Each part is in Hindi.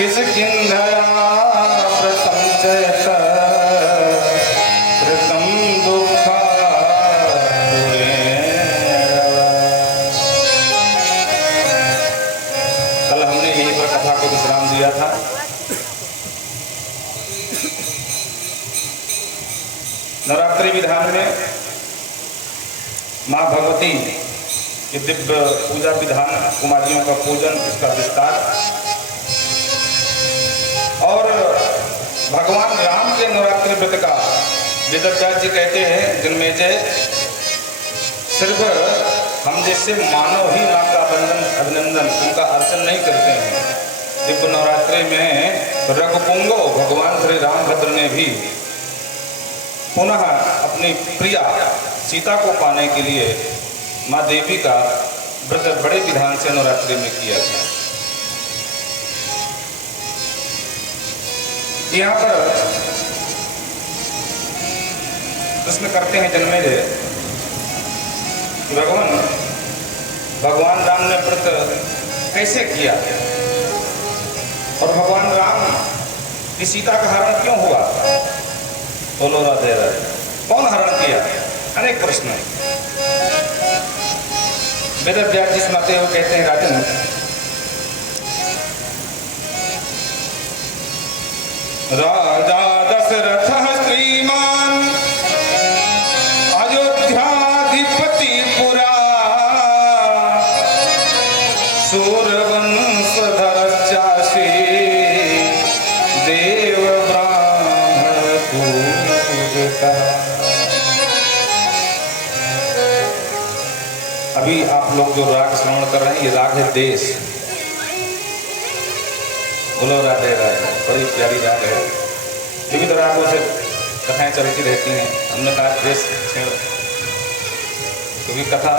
किष्किन्धया प्रसंचयत कृतं कल हमने यहीं पर कथा को विश्राम दिया था। नवरात्रि विधान में माँ भगवती के दिव्य पूजा विधान, कुमारियों का पूजन, इसका विस्तार, और भगवान राम के नवरात्रि व्रत का वेदव्यास जी कहते हैं जन्मेजय, सिर्फ हम जैसे मानव ही माँ का अभिनंदन, उनका अर्चन नहीं करते हैं। दिव्य नवरात्रि में रघुपुंगो भगवान श्री रामभद्र ने भी पुनः अपनी प्रिया सीता को पाने के लिए माँ देवी का व्रत बड़े विधान से नवरात्रि में किया था। यहाँ पर प्रश्न करते हैं जन्मेजय कि भगवान राम ने व्रत कैसे किया और भगवान राम की सीता का हरण क्यों हुआ? बोलो राधे राधे। कौन हरण किया? अनेक प्रश्न है। वेदव्यास जी सुनाते हुए कहते हैं राजन, राजा दशरथ श्रीमान अयोध्याधिपति पुरा सूरवंशधरश्चासी देव ब्राह्मण पूजिता। अभी आप लोग जो राग श्रवण कर रहे हैं, ये राग है देश। बोलो राधे राधे। बड़ी प्यारी राग है। विविध रागों से कथाएं चलती रहती हैं। हमने कहा देश, क्योंकि कथा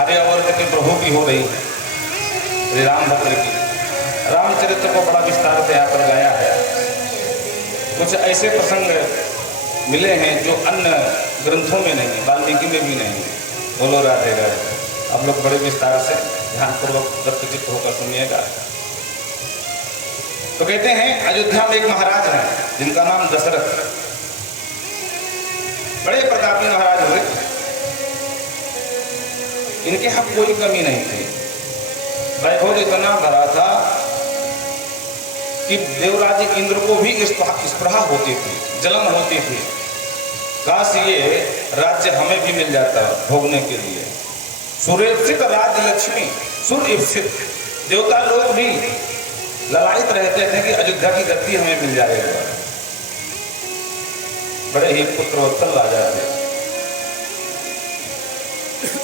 आर्यावर्त के प्रभु की हो रही है, श्री रामभद्र की। रामचरित्र को बड़ा विस्तार से यहाँ पर गाया है। कुछ ऐसे प्रसंग मिले हैं जो अन्य ग्रंथों में नहीं, वाल्मीकि में भी नहीं। बोलो राधे राधे। आप लोग बड़े विस्तार से ध्यानपूर्वक दत्तचित्त होकर सुनिएगा। तो कहते हैं अयोध्या में एक महाराज हैं जिनका नाम दशरथ। बड़े प्रतापी महाराज हुए। इनके यहाँ कोई कमी नहीं थी। वैभव इतना भरा था कि देवराज इंद्र को भी स्पृहा होती थी, जलन होती थी। काश ये राज्य हमें भी मिल जाता भोगने के लिए। सुरेप्सित राज्य लक्ष्मी, सुरेप्सित देवता लोग भी ललायित रहते थे कि अयोध्या की गद्दी हमें मिल जाएगा। बड़े ही पुत्रवत्सल राजा थे।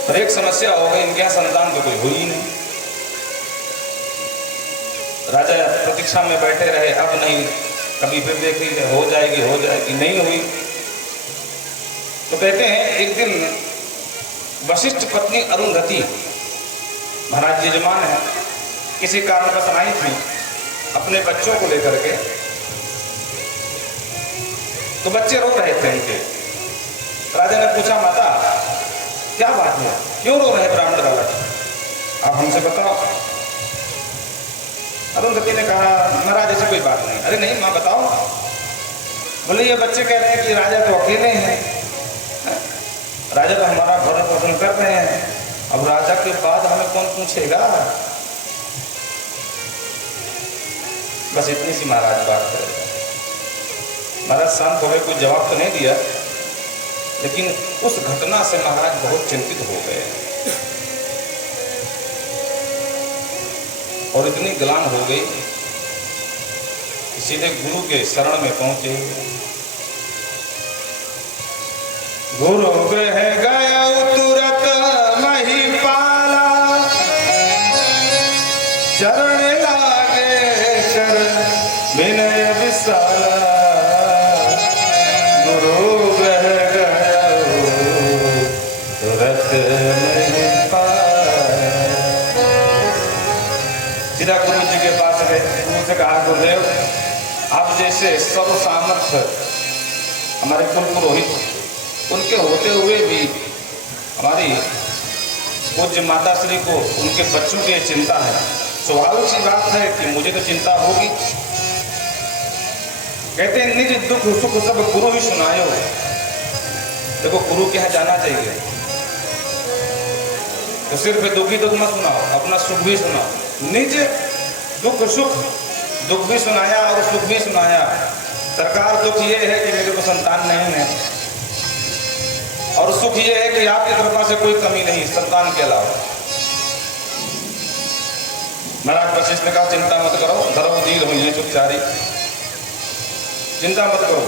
पर एक समस्या हो गई, इनके यहाँ संतान तो कोई हुई नहीं। राजा प्रतीक्षा में बैठे रहे, अब नहीं, कभी फिर देख लीजिए, हो जाएगी, नहीं हुई। तो कहते हैं एक दिन वशिष्ठ पत्नी अरुंधति, महाराज यजमान है, किसी कारणवश आई थी अपने बच्चों को लेकर के। तो बच्चे रो रहे थे इनके। राजा ने पूछा, माता क्या बात है, क्यों रो रहे ब्राह्मण बालक, आप हमसे बताओ। अरुंधति ने कहा, महाराज ऐसी कोई बात नहीं। अरे नहीं माँ बताओ। बोले ये बच्चे कह रहे हैं कि राजा तो अकेले हैं, राजा तो हमारा भरण पोषण कर रहे हैं, अब राजा के बाद हमें कौन पूछेगा। बस इतनी सी महाराज बात है। महाराज शांत हो गए, कोई जवाब तो नहीं दिया, लेकिन उस घटना से महाराज बहुत चिंतित हो गए और इतनी गलान हो गई कि सीधे गुरु के शरण में पहुंचे। गुरु गृह गया तुरत महिपाला, चरण लागे कर विनय विशाला। गुरु गृह गया तुरत महिपाला। सीधा गुरु जी के पास गए। गुरु से कहा, गुरुदेव आप जैसे सर्व सामर्थ्य हमारे कुल पुरोहित, उनके होते हुए भी हमारी पूज्य माता श्री को उनके बच्चों की चिंता है। स्वाभाविक सी बात है कि मुझे तो चिंता होगी। कहते हैं निज दुख सुख सब गुरु ही सुनायो। देखो गुरु के यहाँ जाना चाहिए तो सिर्फ दुखी दुख मत सुनाओ, अपना सुख भी सुनाओ। निज दुख सुख, दुख भी सुनाया और सुख भी सुनाया। सरकार दुख ये है कि मेरे को संतान नहीं है, और सुख ये है कि आपकी कृपा से कोई कमी नहीं संतान के अलावा। महाराज वशिष्ठ ने कहा चिंता मत करो, धर्म दीर हुई है सुखचारी, चिंता मत करो।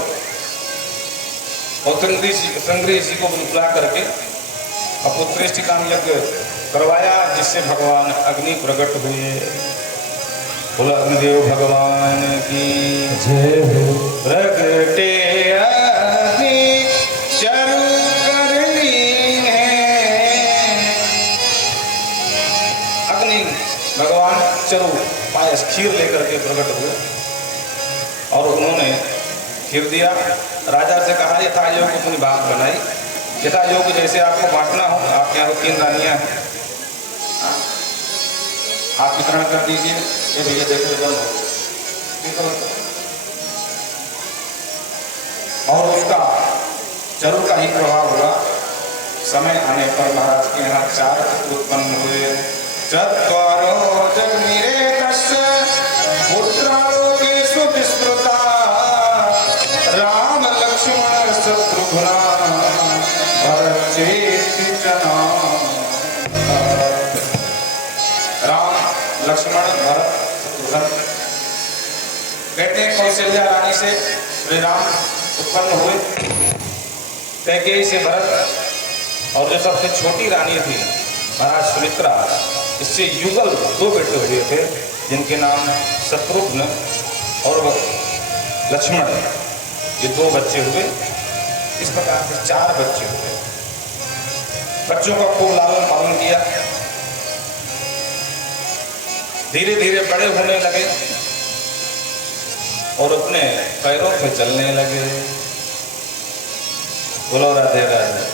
और संग्री ऋषि को बुला करके अपुत्रेष्टिकाम यज्ञ करवाया, जिससे भगवान अग्नि प्रकट हुए। बोला अग्निदेव भगवान की जय हो। प्रगटे अग्नि चरु कर लीने। अग्नि भगवान चरु पायस खीर लेकर के प्रकट हुए और उन्होंने खीर दिया। राजा से कहा यथा योग अपनी बात बनाई, यथा योग जैसे आपको बांटना हो। आपके यहाँ 3 रानियां हैं, आप वितरण कर दीजिए। ये भैया देखो बंद हो। और उसका चरु का ही प्रभाव हुआ। समय आने पर महाराज के यहाँ 4 पुत्र उत्पन्न हुए। चत्वारो जगनिरेतस्य पुत्रालोकेषु विस्मृता। राम लक्ष्मण शत्रुघ्न भरत चेति जना। राम लक्ष्मण भरत शत्रुघ्न। कहते हैं कौशल्या रानी से श्री राम उत्पन्न हुए, कैकेयी से भरत, और जो सबसे छोटी रानी थी महाराज सुमित्रा, इससे युगल 2 बेटे हुए थे जिनके नाम शत्रुघ्न और लक्ष्मण। ये 2 बच्चे हुए। इस प्रकार से 4 बच्चे हुए। बच्चों का खूब लालन पालन किया। धीरे धीरे बड़े होने लगे और अपने पैरों पे चलने लगे। बोलो राधे राधे।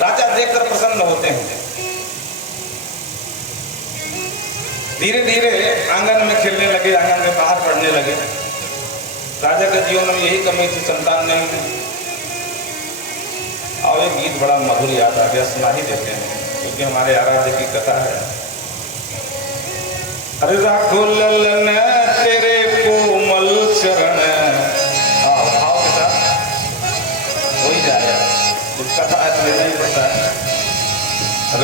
राजा देखकर प्रसन्न होते हैं। धीरे धीरे आंगन में खेलने लगे, आंगन में बाहर पढ़ने लगे। राजा के जीवन में यही कमी थी, संतान नहीं थी। और एक गीत बड़ा मधुर याद आ गया, सुना ही देते हैं क्योंकि हमारे आराध्य की कथा है। अरे राखो ललन तेरे कोमल चरण, भाव के साथ हो ही जाएगा, कथा है तो नहीं पता है।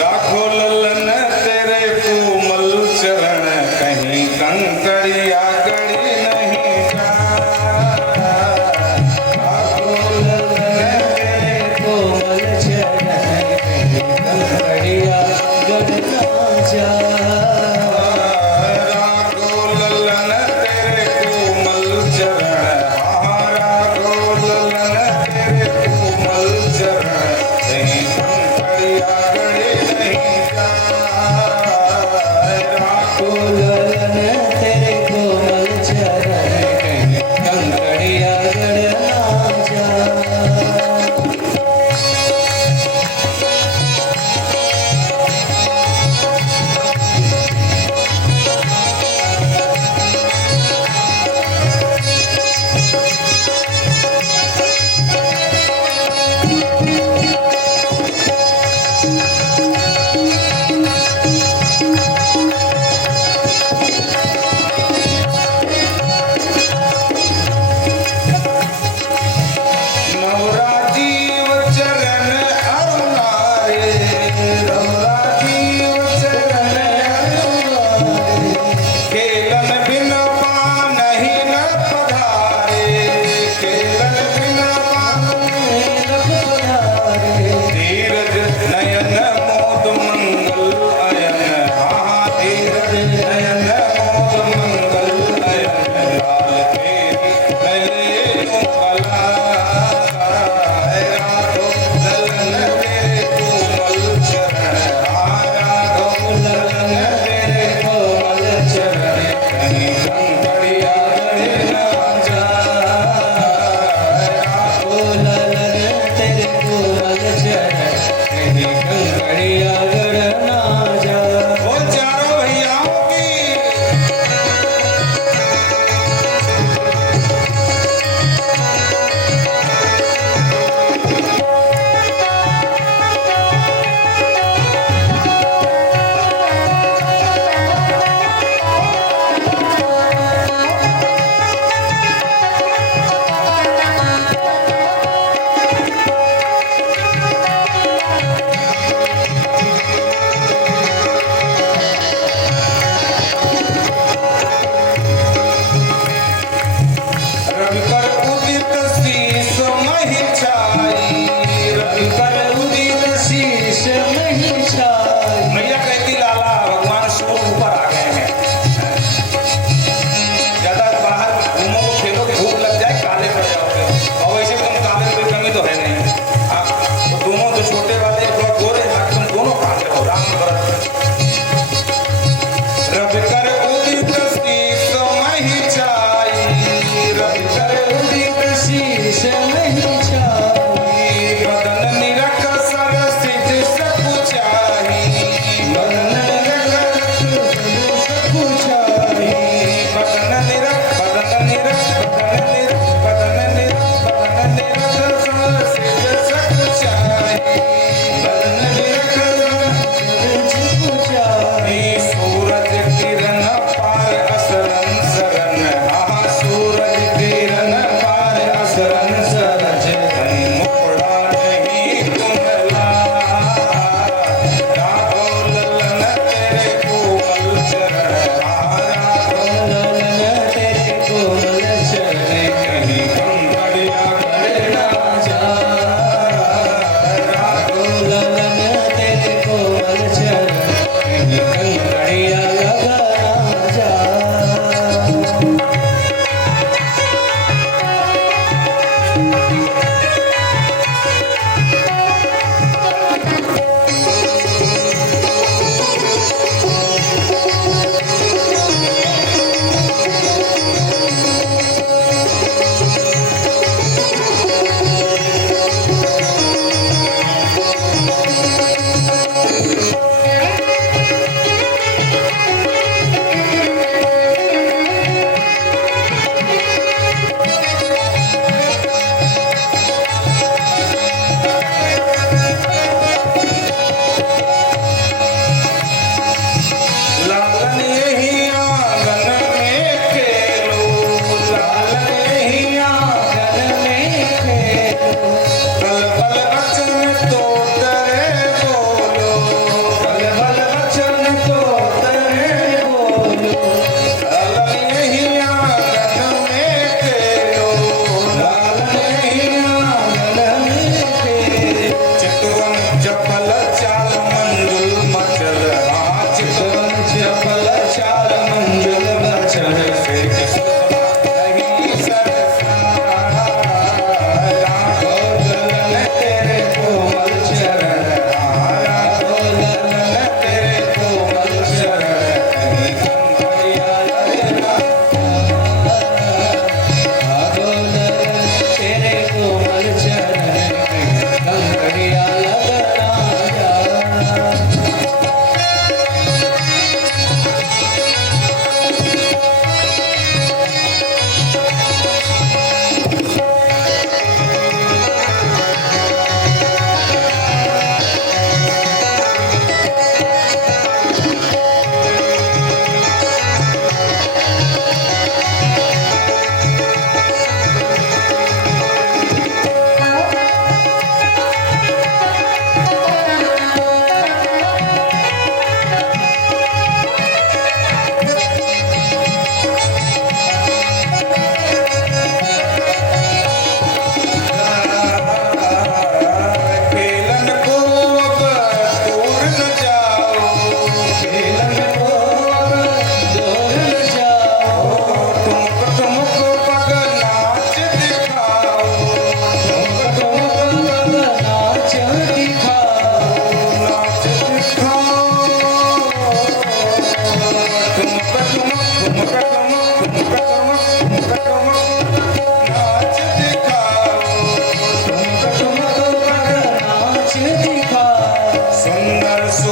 राखो ललन तेरे कोमल चरण, कहीं कंकड़िया गड़ी नहीं राखो ललन तेरे कोमल चरण, कहीं कंकड़िया गड़ी ना जा। राखो ललन तेरे कोमल चरण, राखो ललन तेरे कोमल चरण, कहीं कंकड़िया गड़ी नहीं जा।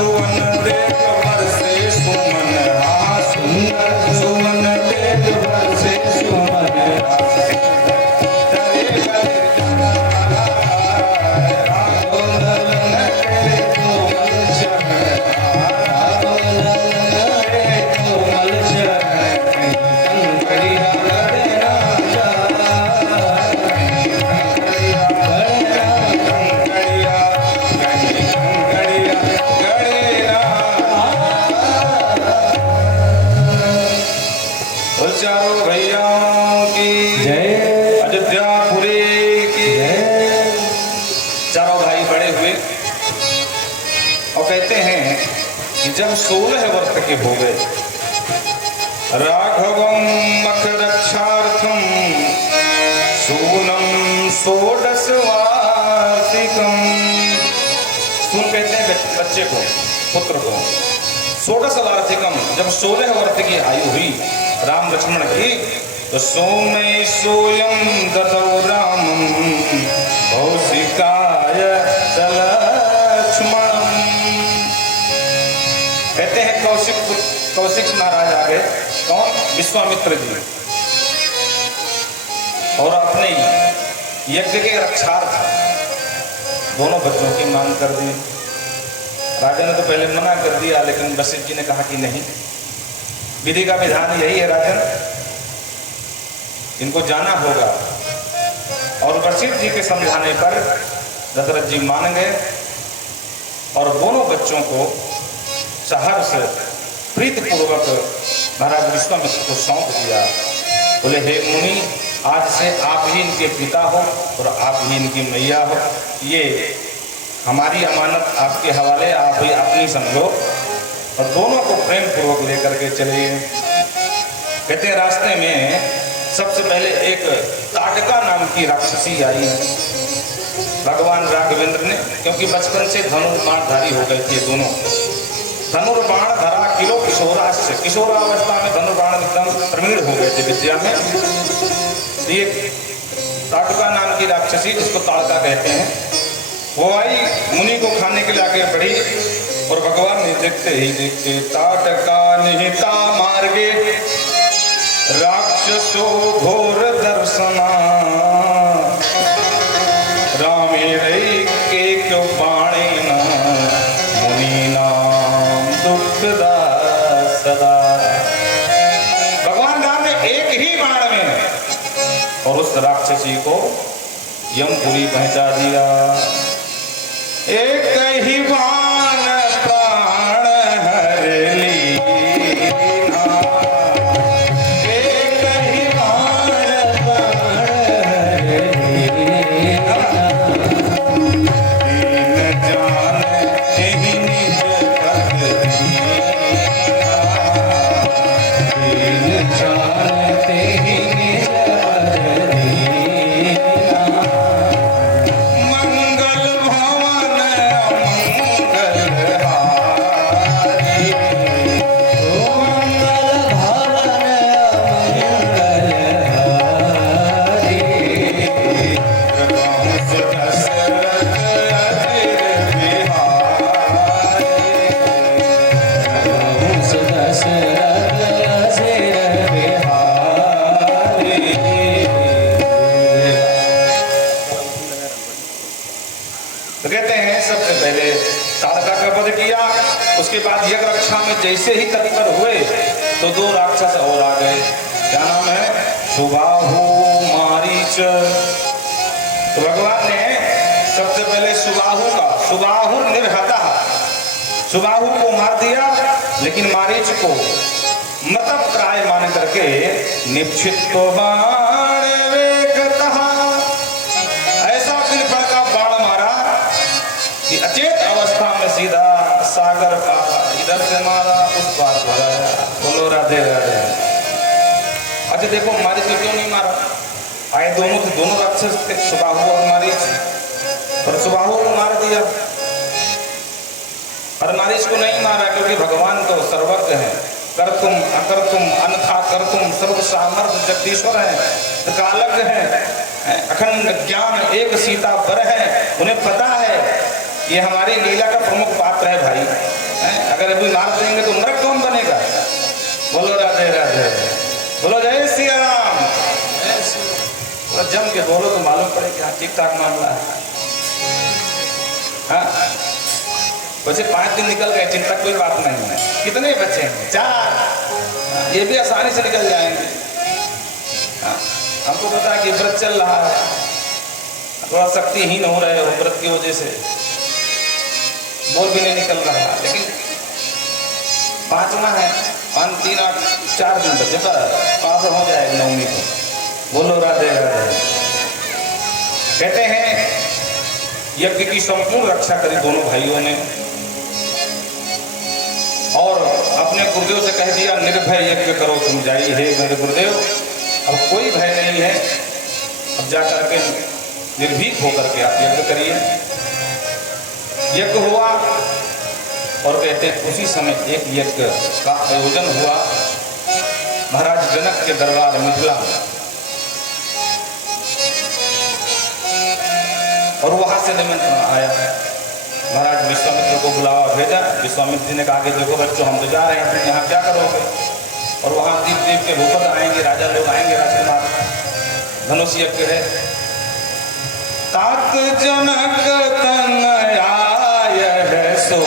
सुवन देख बरसे सुमन, हाँ सुंदर सुवन देख बरसे सुमन, तेरे गले राघो ललन तेरे कोमल चरण, राघो ललन तेरे कोमल चरण, कंकड़िया गड़े ना जाए, कंकड़िया कंकड़िया गड़े ना। बोल चारों भैयाओं की जय। अयोध्यापुरी की जय। चारों भाई बड़े हुए और कहते हैं कि जब 16 वर्ष के हो गए, राघवम मख रक्षार्थम सूनम षोडश वार्षिकम। सुन कहते हैं बच्चे को, पुत्र को। षोडश वार्षिकम, जब 16 वर्ष की आयु हुई राम लक्ष्मण की, तो सोमय सोयम ददौ रामम कौशिकाय लक्ष्मणम। कहते हैं कौशिक महाराज आ गए। कौन? विश्वामित्र जी। और अपने यज्ञ के रक्षार्थ दोनों बच्चों की मांग कर दी। राजा ने तो पहले मना कर दिया, लेकिन वशिष्ठ जी ने कहा कि नहीं, विधि का विधान यही है राजन, इनको जाना होगा। और वशिष्ठ जी के समझाने पर दशरथ जी मान गए और दोनों बच्चों को सहर्ष प्रीतिपूर्वक महाराज विश्वामित्र को सौंप दिया। बोले हे मुनि, आज से आप ही इनके पिता हो और आप ही इनकी मैया हो। ये हमारी अमानत आपके हवाले, आप ही अपनी समझो। और दोनों को प्रेम पूर्वक लेकर के चले। कहते हैं रास्ते में सबसे पहले एक ताटका नाम की राक्षसी आई भगवान राघवेंद्र ने, क्योंकि बचपन से धनुर्बाणधारी हो गए थे दोनों। धनुर्बाण धरा किलो किशोराश्च, किशोरावस्था में धनुर्बाण एकदम प्रवीण हो गए थे विद्या में। ये ताटका नाम की राक्षसी, जिसको ताड़का कहते हैं, वो आई मुनि को खाने के लिए आगे बढ़ी। और भगवान ने देखते ही देखते ताटका निहिता मार्गे राक्षसो घोर दर्शना, रामेरैके क्यों बाणेन मुनीनां दुःखदा सदा। भगवान राम ने एक ही बाण में और उस राक्षसी को यमपुरी पहुंचा दिया। एक ही बाण प्राण हर लीना, एक ही बाण प्राण हर लीना, दीन जानते ही निज पद दीना, दीन जानते ही निज पद दीना। मंगल भवन तो कहते हैं सबसे पहले ताड़का का वध किया। उसके बाद यज्ञ रक्षा में जैसे ही तत्पर हुए तो दो राक्षस और आ गए। क्या नाम है? सुबाहु मारीच। तो भगवान ने सबसे पहले सुबाहु निर्हता, सुबाहु को मार दिया, लेकिन मारीच को मतलब प्राय मान करके निश्चित बाण वेगतः, ऐसा कृपा का बाण मारा कि अचेत अवस्था में सीधा सागर पार, इधर से मारा उस पार भराया। बोलो राधे राधे। अच्छा देखो मारीच को क्यों नहीं मारा? आए दोनों थे, दोनों राक्षस थे, सुबाहु और मारीच, पर सुबाहु को मार दिया और मारीच को नहीं मारा, क्योंकि भगवान तो सर्वज्ञ है, कर्तुम अकर्तुम अन्यथा कर्तुम सर्व सामर्थ्य जगदीश्वर है, कालज्ञ है, अखंड ज्ञान, एक सीता पर है, उन्हें पता है ये हमारी लीला का प्रमुख पात्र है भाई। अगर अभी मार देंगे तो नरक कौन बनेगा? बोलो राधे राधे, बोलो जय श्री राम। तो जम के बोलो तो मालूम पड़े कि हाँ ठीक ठाक मामला है। हाँ वैसे 5 दिन निकल गए, चिंता कोई बात नहीं है। कितने बच्चे हैं? 4। ये भी आसानी से निकल जाएंगे। हमको पता है कि व्रत चल रहा है, थोड़ा शक्तिहीन हो रहे हो व्रत की वजह से, बोल भी नहीं निकल रहा, लेकिन 5वां है, 5, 3, 8, 4 दिन बचे, पास हो जाएगा नवमी को। बोलो राधे राधे। कहते हैं यज्ञ की संपूर्ण रक्षा करी दोनों भाइयों ने, और अपने गुरुदेव से कह दिया निर्भय यज्ञ करो तुम जाइए। हे मेरे गुरुदेव, अब कोई भय नहीं है, अब जा करके निर्भीक होकर के आप यज्ञ करिए। यज्ञ हुआ, और कहते हैं उसी समय एक यज्ञ का आयोजन हुआ महाराज जनक के दरबार मिथिला में, और वहां से निमंत्रण आया। महाराज विश्वामित्र को बुलावा भेजा। विश्वामित्र जी ने कहा कि देखो बच्चों, हम तो जा रहे हैं, तुम यहाँ क्या करोगे? और वहाँ दीप दीप के भूपत आएंगे, राजा लोग आएंगे, राजकुमार, धनुष यज्ञ है। तात जनक तनया यह सो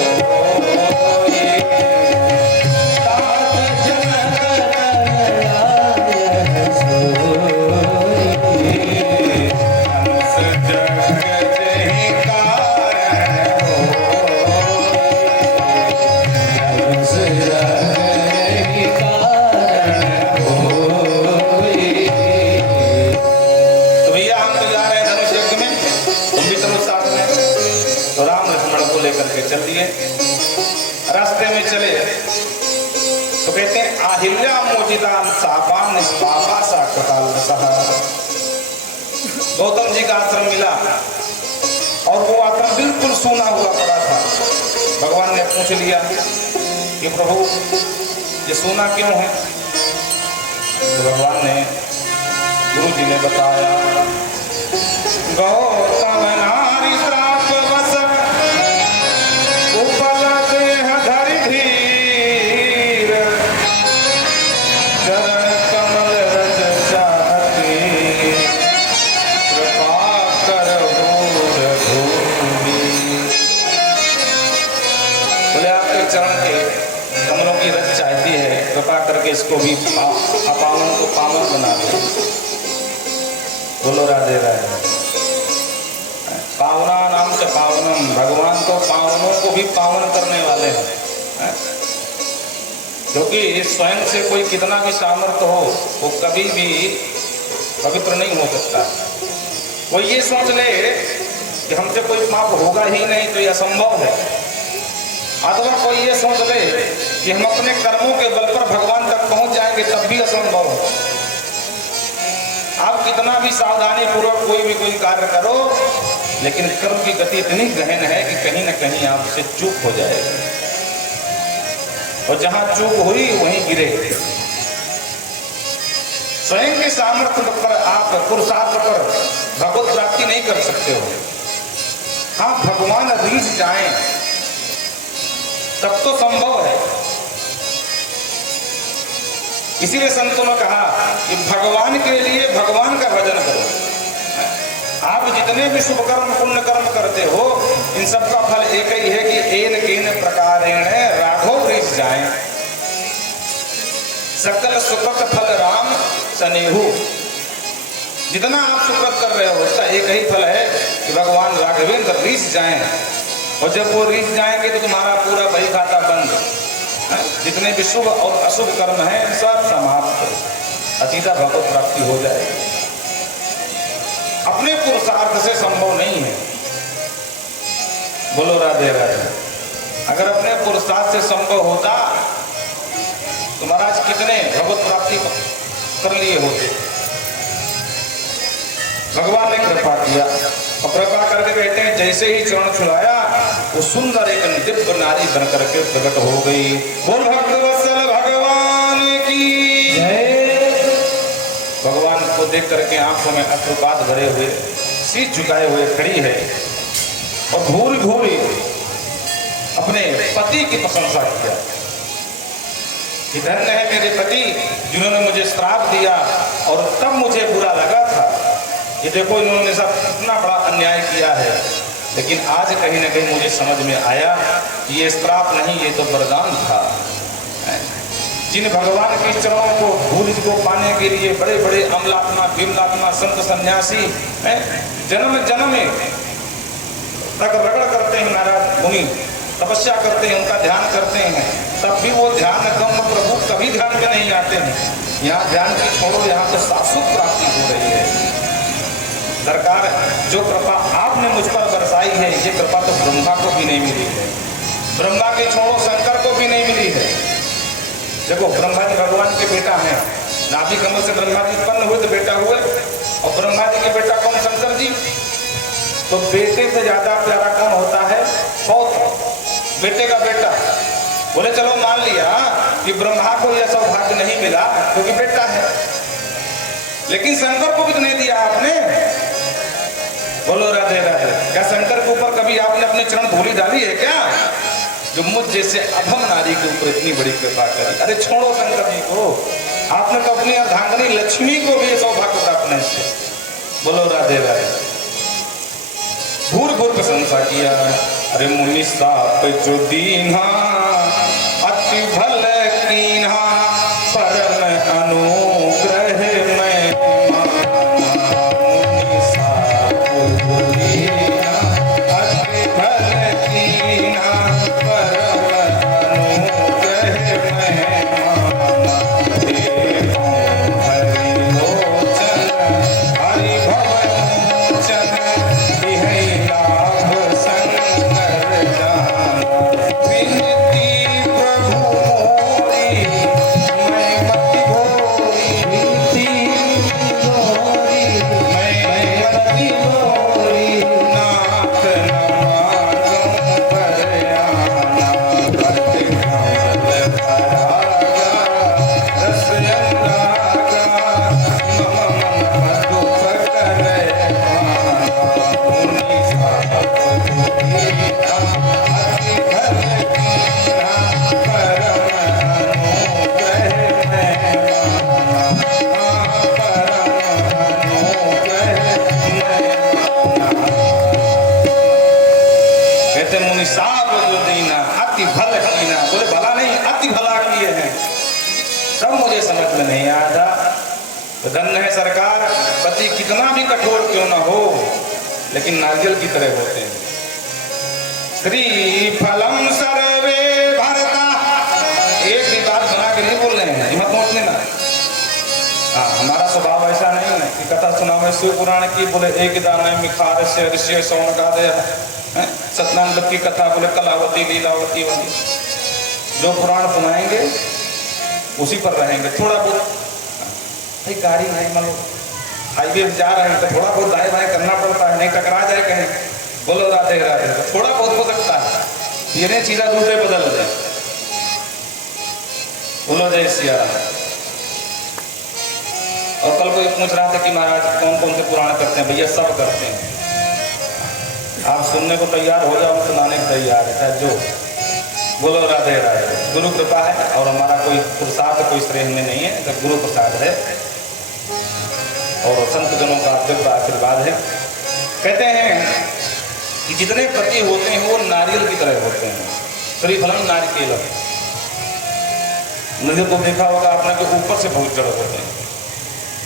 चल दिए। रास्ते में चले तो कहते हैं आहिल्या मोचितान सापान निष्पापा सा कटाल सहा। गौतम जी का आश्रम मिला, और वो आश्रम बिल्कुल सूना हुआ पड़ा था। भगवान ने पूछ लिया कि प्रभु ये सूना क्यों है? तो भगवान ने, गुरु जी ने बताया, गौतम नारी श्राप वस उपल देह धरि धीर, चरण कमल रज चाहती, कृपा कर बोध भूमि। बोले आपके चरण के कमलों की रज चाहती है, कृपा करके इसको भी अपावन को पावन बना दे। बोलो राधे राधे। पावना नाम से पावनम, भगवान तो पावनों को भी पावन करने वाले हैं। क्योंकि स्वयं से कोई कितना भी सामर्थ्य हो, वो कभी भी पवित्र नहीं हो सकता। वो ये सोच ले कि हमसे कोई पाप होगा ही नहीं तो यह असंभव है, अथवा कोई ये सोच ले कि हम अपने कर्मों के बल पर भगवान तक पहुंच जाएंगे, तब भी असंभव है। आप कितना भी सावधानी पूर्वक कोई भी कोई कार्य करो, लेकिन कर्म की गति इतनी गहन है कि कहीं न कहीं आपसे चूक हो जाएगी, और जहां चूक हुई वहीं गिरे। स्वयं के सामर्थ्य पर आप पुरुषार्थ पर भगवत प्राप्ति नहीं कर सकते हो। हाँ, भगवान रीझ जाएं तब तो संभव है। इसीलिए संतों ने कहा कि भगवान के लिए भगवान का भजन करो। आप जितने भी शुभ कर्म पुण्य कर्म करते हो, इन सब का फल एक ही है कि एन केन प्रकारेण राघव रीझ जाएं। सकल सुकृत फल राम सनेहु। जितना आप सुकृत कर रहे हो उसका एक ही फल है कि भगवान राघवेंद्र रीझ जाएं, और जब वो रीझ जाएंगे तो तुम्हारा पूरा बही खाता बंद। जितने भी शुभ और अशुभ कर्म हैं सब समाप्त, असीधा भगवत प्राप्ति हो जाएगी। अपने पुरुषार्थ से संभव नहीं है। बोलो राधे राधे। अगर अपने पुरुषार्थ से संभव होता तो महाराज कितने भगवत प्राप्ति कर लिए होते। भगवान ने कृपा किया, और कृपा करके कहते हैं जैसे ही चरण छुलाया वो सुंदर एक दिव्य नारी बन करके प्रकट हो गई। बोल भक्तवत्सल भगवान की जय। भगवान को देख करके आंखों में अश्रुपात भरे हुए, शीश झुकाए हुए खड़ी है, और भूरी भूरी अपने पति की प्रशंसा किया कि धन्य है मेरे पति जिन्होंने मुझे श्राप दिया, और तब मुझे बुरा लगा था कि देखो इन्होंने सब इतना बड़ा अन्याय किया है, लेकिन आज कहीं ना कहीं मुझे समझ में आया कि ये श्राप नहीं, ये तो वरदान था। जिन भगवान के चरणों को धूल को पाने के लिए बड़े बड़े अमलात्मा भीमलात्मा संत सन्यासी जन्म जन्म में रगड़ करते हैं, नाराज मुनि तपस्या करते हैं, उनका ध्यान करते हैं, तब भी वो ध्यान कम प्रभु कभी ध्यान में नहीं आते हैं। यहाँ ध्यान की छोड़ो, यहाँ तो शाश्वत प्राप्ति हो रही है। सरकार जो कृपा आपने मुझ पर बरसाई है, ये कृपा तो ब्रह्मा को भी नहीं मिली है, ब्रह्मा के छोड़ो शंकर को भी नहीं मिली है। देखो ब्रह्मा जी भगवान के बेटा हैं, नाभि कमल से ब्रह्मा जी उत्पन्न हुए तो बेटा हुए, और ब्रह्मा जी के बेटा कौन? शंकर जी। तो बेटे से ज्यादा प्यारा कौन होता है? पौत्र, बेटे का बेटा। बोले चलो मान लिया कि ब्रह्मा को यह सौभाग्य नहीं मिला क्योंकि बेटा है, लेकिन शंकर को भी तो नहीं दिया आपने। बोलो राधे राधे। क्या शंकर के ऊपर कभी आपने अपने चरण धूली डाली है क्या, जो मुझ जैसे अधम नारी के ऊपर इतनी बड़ी कृपा करी? अरे छोड़ो शंकर जी को, आपने तो अपनी अर्धांगिनी लक्ष्मी को भी सौभाग्य प्राप्त नहीं किया। बोलो राधे राधे। भूर भूर प्रशंसा किया। अरे मुनि साप जो दीन्हा अति भल कीन्हा, परम अनुग्रह में मुनि साप जो दीन्हा अति भल कीन्हा, परम अनुग्रह में हरि लोचन हरि भवन धन्य है सरकार, पति कितना भी कठोर क्यों ना हो, लेकिन नारियल की तरह होते हैं। श्री फलम सर्वे भरता, एक भी बात बना के नहीं बोल रहे हैं, हिम्मत मत लेना। हाँ, हमारा स्वभाव ऐसा नहीं है कि कथा सुनावे शिव पुराण की बोले एक दाने मिखार से ऋषि सौन का दे, सत्यनारायण की कथा बोले कलावती लीलावती वाली। जो पुराण सुनाएंगे उसी पर रहेंगे। थोड़ा बहुत गाड़ी नहीं, मान लो हाईवे जा रहे हैं तो थोड़ा बहुत दाएं बाएं करना पड़ता है, नहीं टकरा जाए कहीं। बोलो राधे राधे। तो थोड़ा बहुत हो सकता है, ये नहीं सीधा दूसरे बदल जाए। बोलो जय सिया राम। और कल कोई पूछ रहा था कि महाराज कौन कौन से पुराण करते हैं? भैया सब करते हैं। आप सुनने को तैयार हो जाओ, सुनाने को तैयार है, चाहे जो। बोलो राधे राधे। गुरु कृपा है, और हमारा कोई पुरुषार्थ कोई श्रेय में नहीं है, तो गुरु प्रसाद है और संत जनों का दिव्य आशीर्वाद है। कहते हैं कि जितने पति होते हैं वो नारियल की तरह होते हैं। श्रीफलम नारिकेलम, नदी को देखा होगा आपने कि ऊपर से बहुत जड़ होते हैं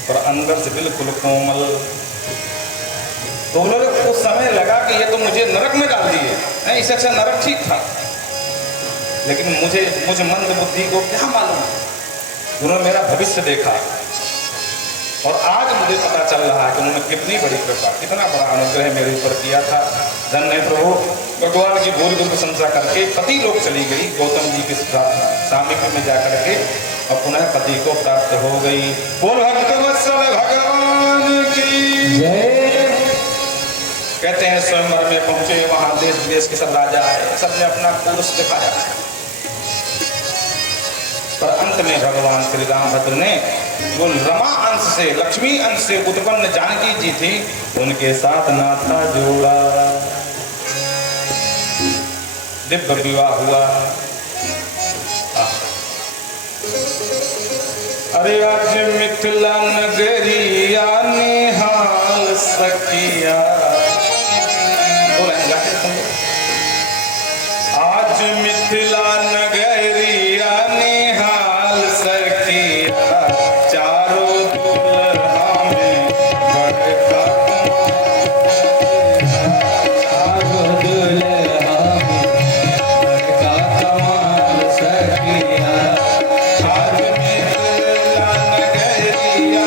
और अंदर से बिल्कुल कोमल। तो लोग कुछ समय लगा कि ये तो मुझे नरक में डाल दिए, नहीं इससे अच्छा नरक ठीक था, लेकिन मुझे मंद बुद्धि को क्या मालूम, उन्होंने मेरा भविष्य देखा और आज मुझे पता चल रहा है कि उन्होंने कितनी बड़ी कृपा, कितना बड़ा अनुग्रह मेरे ऊपर किया था। धन्य प्रभु। भगवान की भूरी भूरी प्रशंसा करके पति लोग चली गई, गौतम जी के सामीप्य में जाकर के, और पुनः पति को प्राप्त हो गई। बोल भक्तवत्सल भगवान की जय। कहते हैं स्वयंवर में पहुंचे, वहां देश विदेश के सब राजा आए, सबने अपना पुरुष दिखाया, पर अंत में भगवान श्री रामभद्र ने जो रमा अंश से, लक्ष्मी अंश से उत्पन्न जानकी जी थी, उनके साथ नाता जोड़ा। दिव्य विवाह हुआ। अरे आज मिथिला नगरिया निहाल सखिया, आज मिथिला नगरिया निहाल सखिया, चारों दुल्हा में बड़का चारों दुल्हा में बड़का कमाल सखिया, आज मिथिला नगरिया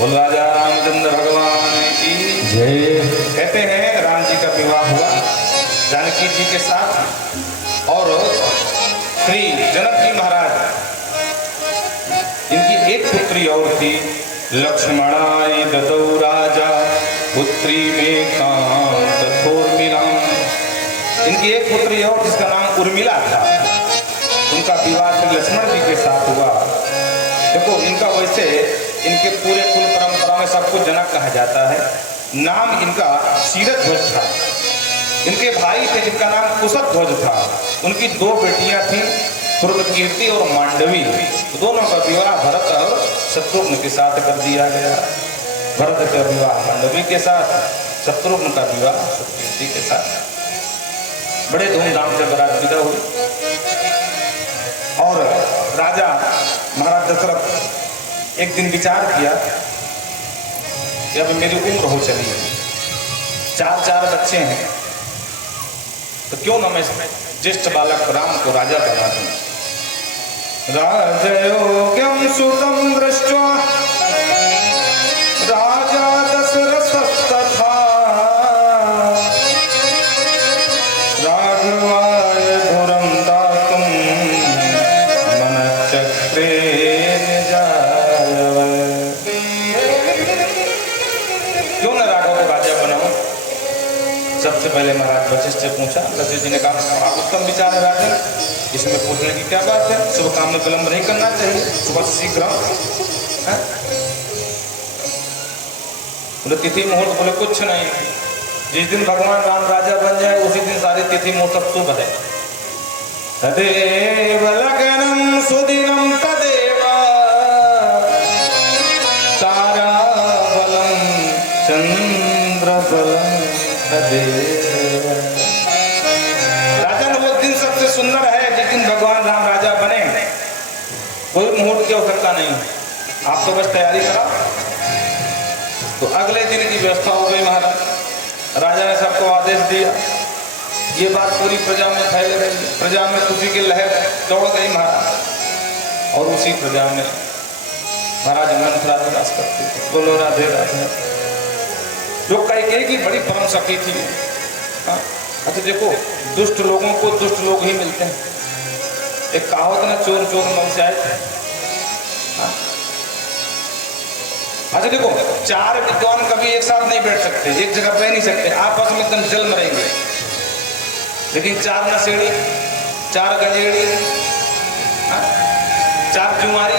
बोल राजा रामचंद्र भगवान की जय। कहते हैं राम जी का विवाह हुआ जानकी जी के साथ और श्री जनक जी महाराज इनकी एक पुत्री और थी। लक्ष्मणाय ददौ राजा पुत्री में कांतथोर्मिला। इनकी एक पुत्री और जिसका नाम उर्मिला था। उनका विवाह श्री लक्ष्मण जी के साथ हुआ। देखो इनका वैसे इनके पूरे कुल परंपरा में सबको जनक कहा जाता है। नाम इनका शीरध्वज था। इनके भाई थे जिनका नाम कुशध्वज था। उनकी दो बेटियां थीं कीर्ति और मांडवी। दोनों का विवाह भरत और शत्रुघ्न के साथ कर दिया गया। भरत का विवाह मांडवी के साथ, शत्रुघ्न का विवाह कीर्ति के साथ। बड़े धूमधाम से बारात विदा हुई और राजा महाराज दशरथ एक दिन विचार किया कि अब मेरी उम्र हो चली है, चार बच्चे हैं, तो क्यों न मैं ज्येष्ठ बालक राम को राजा बना दूं। राजयोग्यं सुतं दृष्ट्वा राजा दशरथस्तथा राघवाय धुरं दातुं मनश्चक्रे निजायव। क्यों न राघव को राजा बनाऊं। सबसे पहले महाराज वशिष्ठ से पूछा। वशिष्ठ जी ने कहा आप उत्तम विचार है राजन, इसमें पूछने की क्या बात है। शुभ काम में विलंब नहीं करना चाहिए, सुबह शीघ्र। बोले तिथि मुहूर्त, बोले कुछ नहीं, जिस दिन भगवान राम राजा बन जाए उसी दिन सारी तिथि मुहूर्त शुभ है। तदेव लग्नं सुदिनं तदेव ताराबलं चंद्रबलं तदेव। राजन वो दिन सबसे सुंदर है जिस दिन भगवान राम राजा बने। कोई मुहूर्त की आवश्यकता नहीं, आप तो बस तैयारी करा। तो अगले दिन की व्यवस्था हो गई। महाराज राजा ने सबको आदेश दिया। ये बात पूरी प्रजा में फैल गई। प्रजा में खुशी की लहर दौड़ गई महाराज। और उसी प्रजा में महाराज मंथरा विलास करते थे। बोलो राधे राधे। जो कैकेयी की बड़ी परम सखी थी। अच्छा देखो, दुष्ट लोगों को दुष्ट लोग ही मिलते हैं। एक कहावत ना, चोर चोर मन से आए। अच्छा देखो, चार विद्वान कभी एक साथ नहीं बैठ सकते, एक जगह रह नहीं सकते, आपस में एकदम जल मरेंगे। लेकिन चार नशेड़ी, चार गंजेड़ी, चार जुआरी,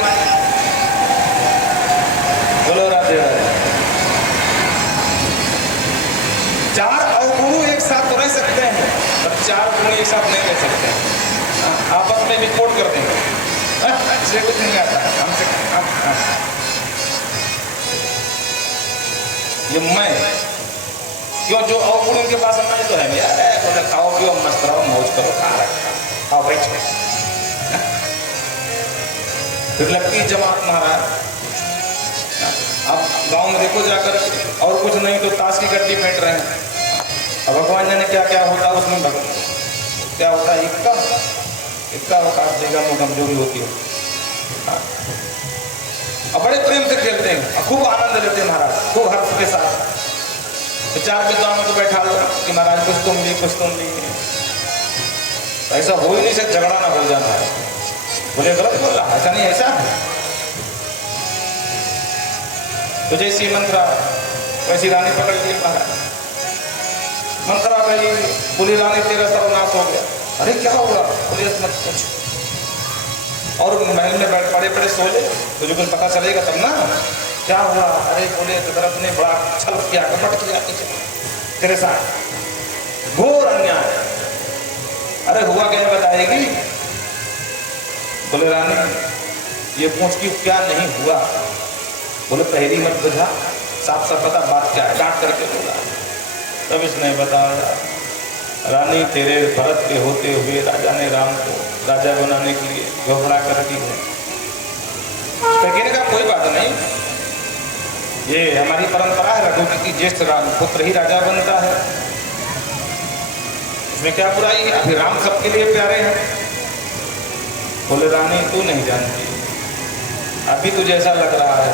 बोलो राधे राधे। चार अवगुरु एक साथ तो रह सकते हैं, पर चार गुरु एक साथ नहीं रह सकते। आपस में विस्फोट कर देंगे। इसलिए कुछ नहीं आता हमसे। ये मैं क्यों, जो अवगुण उनके पास मैं तो है यार, बोले खाओ पियो मस्त रहो मौज करो, खाओ भाई। फिर लगती जमात महाराज। अब गांव में देखो जाकर, और कुछ नहीं तो ताश की गड्डी बैठ रहे हैं। अब भगवान जाने क्या क्या होता है उसमें। भगवान क्या होता है, इक्का होता देगा मुगम जो भी होती है। अब बड़े प्रेम से खेलते हैं और खूब आनंद लेते हैं महाराज, खूब हर्ष के साथ। तो चार विद्वानों को बैठा लो कि महाराज कुछ तुम भी कुछ तुम भी। तो ऐसा हो ही नहीं सकता, झगड़ा ना हो जाना है। बोले गलत बोल रहा, ऐसा नहीं, ऐसा है। तो जैसी मंत्रा वैसी रानी पकड़ ली महाराज। मंत्रा भाई बोली रानी तेरा सर्वनाश हो गया। अरे क्या होगा, बोले मत कुछ। और महल में बैठ पड़े पड़े सो ले, तुझे कुछ पता चलेगा तब ना क्या हुआ। अरे बोले तो तरफ ने बड़ा छल किया, कपट किया तेरे साथ, घोर अन्याय। अरे हुआ क्या बताएगी। बोले रानी ये पूछ की क्या नहीं हुआ। बोले पहली मत बुझा, साफ साफ पता बात क्या है। डांट करके बोला। तब इसने बताया रानी तेरे भरत के होते हुए राजा ने राम को राजा बनाने के लिए घबरा कर दी है। कहने का कोई बात नहीं, ये हमारी परंपरा है। रघुजी की ज्येष्ठ पुत्र ही राजा बनता है, इसमें क्या बुराई है। अभी राम सबके लिए प्यारे हैं। बोले रानी तू नहीं जानती, अभी तुझे ऐसा लग रहा है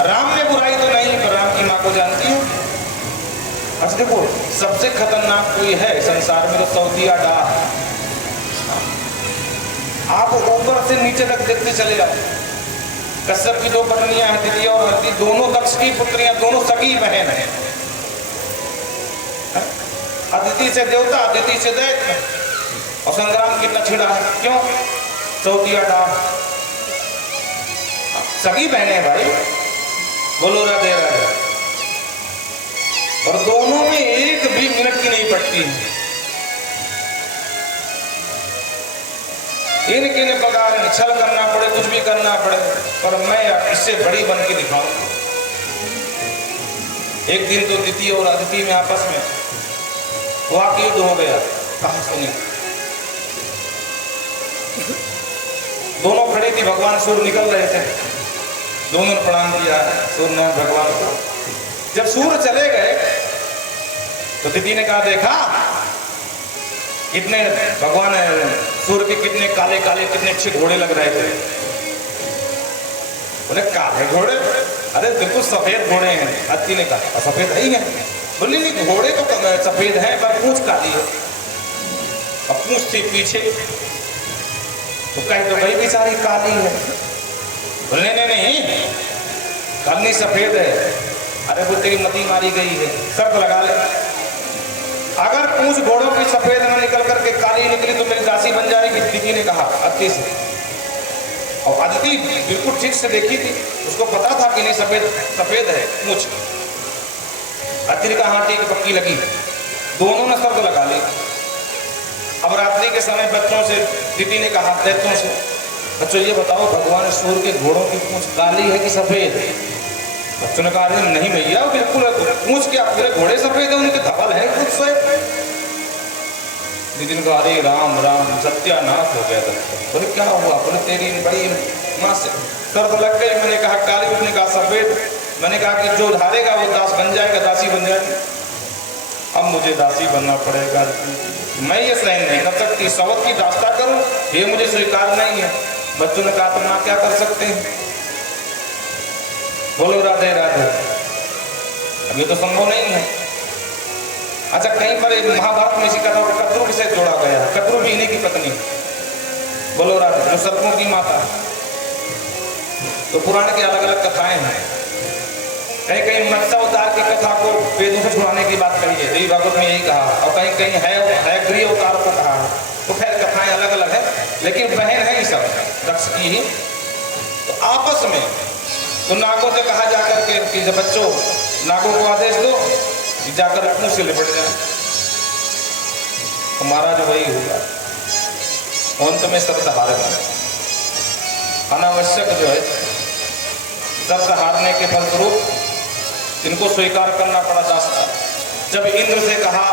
राम में बुराई तो नहीं, पर राम की माँ को जानती हो। अच्छा देखो, सबसे खतरनाक कोई है संसार में तो सौतिया डाह। आप ऊपर से नीचे तक देखते चले जाओ। कश्यप की दो पत्नियां हैं, अदिति और अदिति, दोनों दक्ष की पुत्रियां, दोनों सगी बहन हैं। अदिति से देवता, अदिति से दैत्य, और संग्राम कितना छिड़ा है, क्यों? सौतिया डाह, सगी बहने भाई, बोलो राधे राधे। और दोनों में एक भी मिनट की नहीं पड़ती। इनके ने पगार छल करना पड़े, कुछ भी करना पड़े, पर मैं इससे बड़ी बन के दिखाऊं। एक दिन तो अदिति और अदिति में आपस में वाक युद्ध हो गया। कहा सुनिए, दोनों खड़ी थी, भगवान सूर्य निकल रहे थे, दोनों ने प्रणाम किया सूर्य ने भगवान को। जब सूर्य चले गए तो अदिति ने कहा, देखा कितने भगवान सूर्य के कितने काले काले कितने अच्छे घोड़े लग रहे थे। बोले काले घोड़े? अरे बिल्कुल सफेद घोड़े हैं। अदिति ने कहा, सफेद है ही है। बोले नहीं, घोड़े तो सफेद हैं पर पूंछ काली है। अब पूंछ थी पीछे, तो कहे तो भाई बेचारी काली है। बोले नहीं, काली सफेद है। अरे वो तेरी मती मारी गई है, शर्त लगा ले, अगर पूंछ घोड़ों की सफेद न निकल करके काली निकली तो मेरी दासी बन जाएगी। अदिति ने कहा, अदिति से। और अदिति बिल्कुल ठीक से देखी थी, उसको पता था कि नहीं सफेद है पूंछ। अदिति का हाँ ठीक पक्की लगी, दोनों ने शर्त लगा ली। अब रात्रि के समय बच्चों से अदिति ने कहा, दैत्यों से, बच्चों ये बताओ भगवान सूर्य के घोड़ों की पूंछ काली है कि सफेद? बच्चों ने कहा, नहीं भैया बिल्कुल पूंछ क्या, पूरे घोड़े सफेद है, उनके धवल है खुद से। दीदी ने कहा, अरे राम राम, सत्यानाश हो गया था। बोले क्या हुआ? बोले तेरी बड़ी माँ से शर्त लग गई। मैंने कहा काली, उसने कहा सफेद। मैंने कहा कि जो हारेगा वो दास बन जाएगा, दासी बन जाएगी। अब मुझे दासी बनना पड़ेगा, मैं ये सहन नहीं कर सकती, सवत की दास्ता करूं ये मुझे स्वीकार नहीं है। बच्चों ने कहा, तो माँ क्या कर सकते हैं? बोलो राधे राधे। अब ये तो संभव नहीं है। अच्छा, कहीं पर महाभारत में इसी कथा को कद्रू से जोड़ा गया है। कद्रू भी इन्हीं की पत्नी, बोलो राधे, जो सर्पों की माता। तो पुराण की अलग अलग कथाएं हैं। कहीं कहीं मत्स्यावतार की कथा को वेदों से छुड़ाने की बात कही है, देवी भागवत में यही कहा, और कहीं कहीं है गृह अवतार को कहा। तो खैर कथाएं अलग अलग है, लेकिन बहन है ये सब दक्ष की ही। तो आपस में तो नागों से कहा जाकर के कि जब बच्चों नागों को आदेश दो कि जाकर मुंह से लिपट जाए। तो महाराज वही होगा, अंत में शब्द हार गए। अनावश्यक जो है शब्द हारने के फलस्वरूप इनको स्वीकार करना पड़ा दास्ता। जब इंद्र से कहा,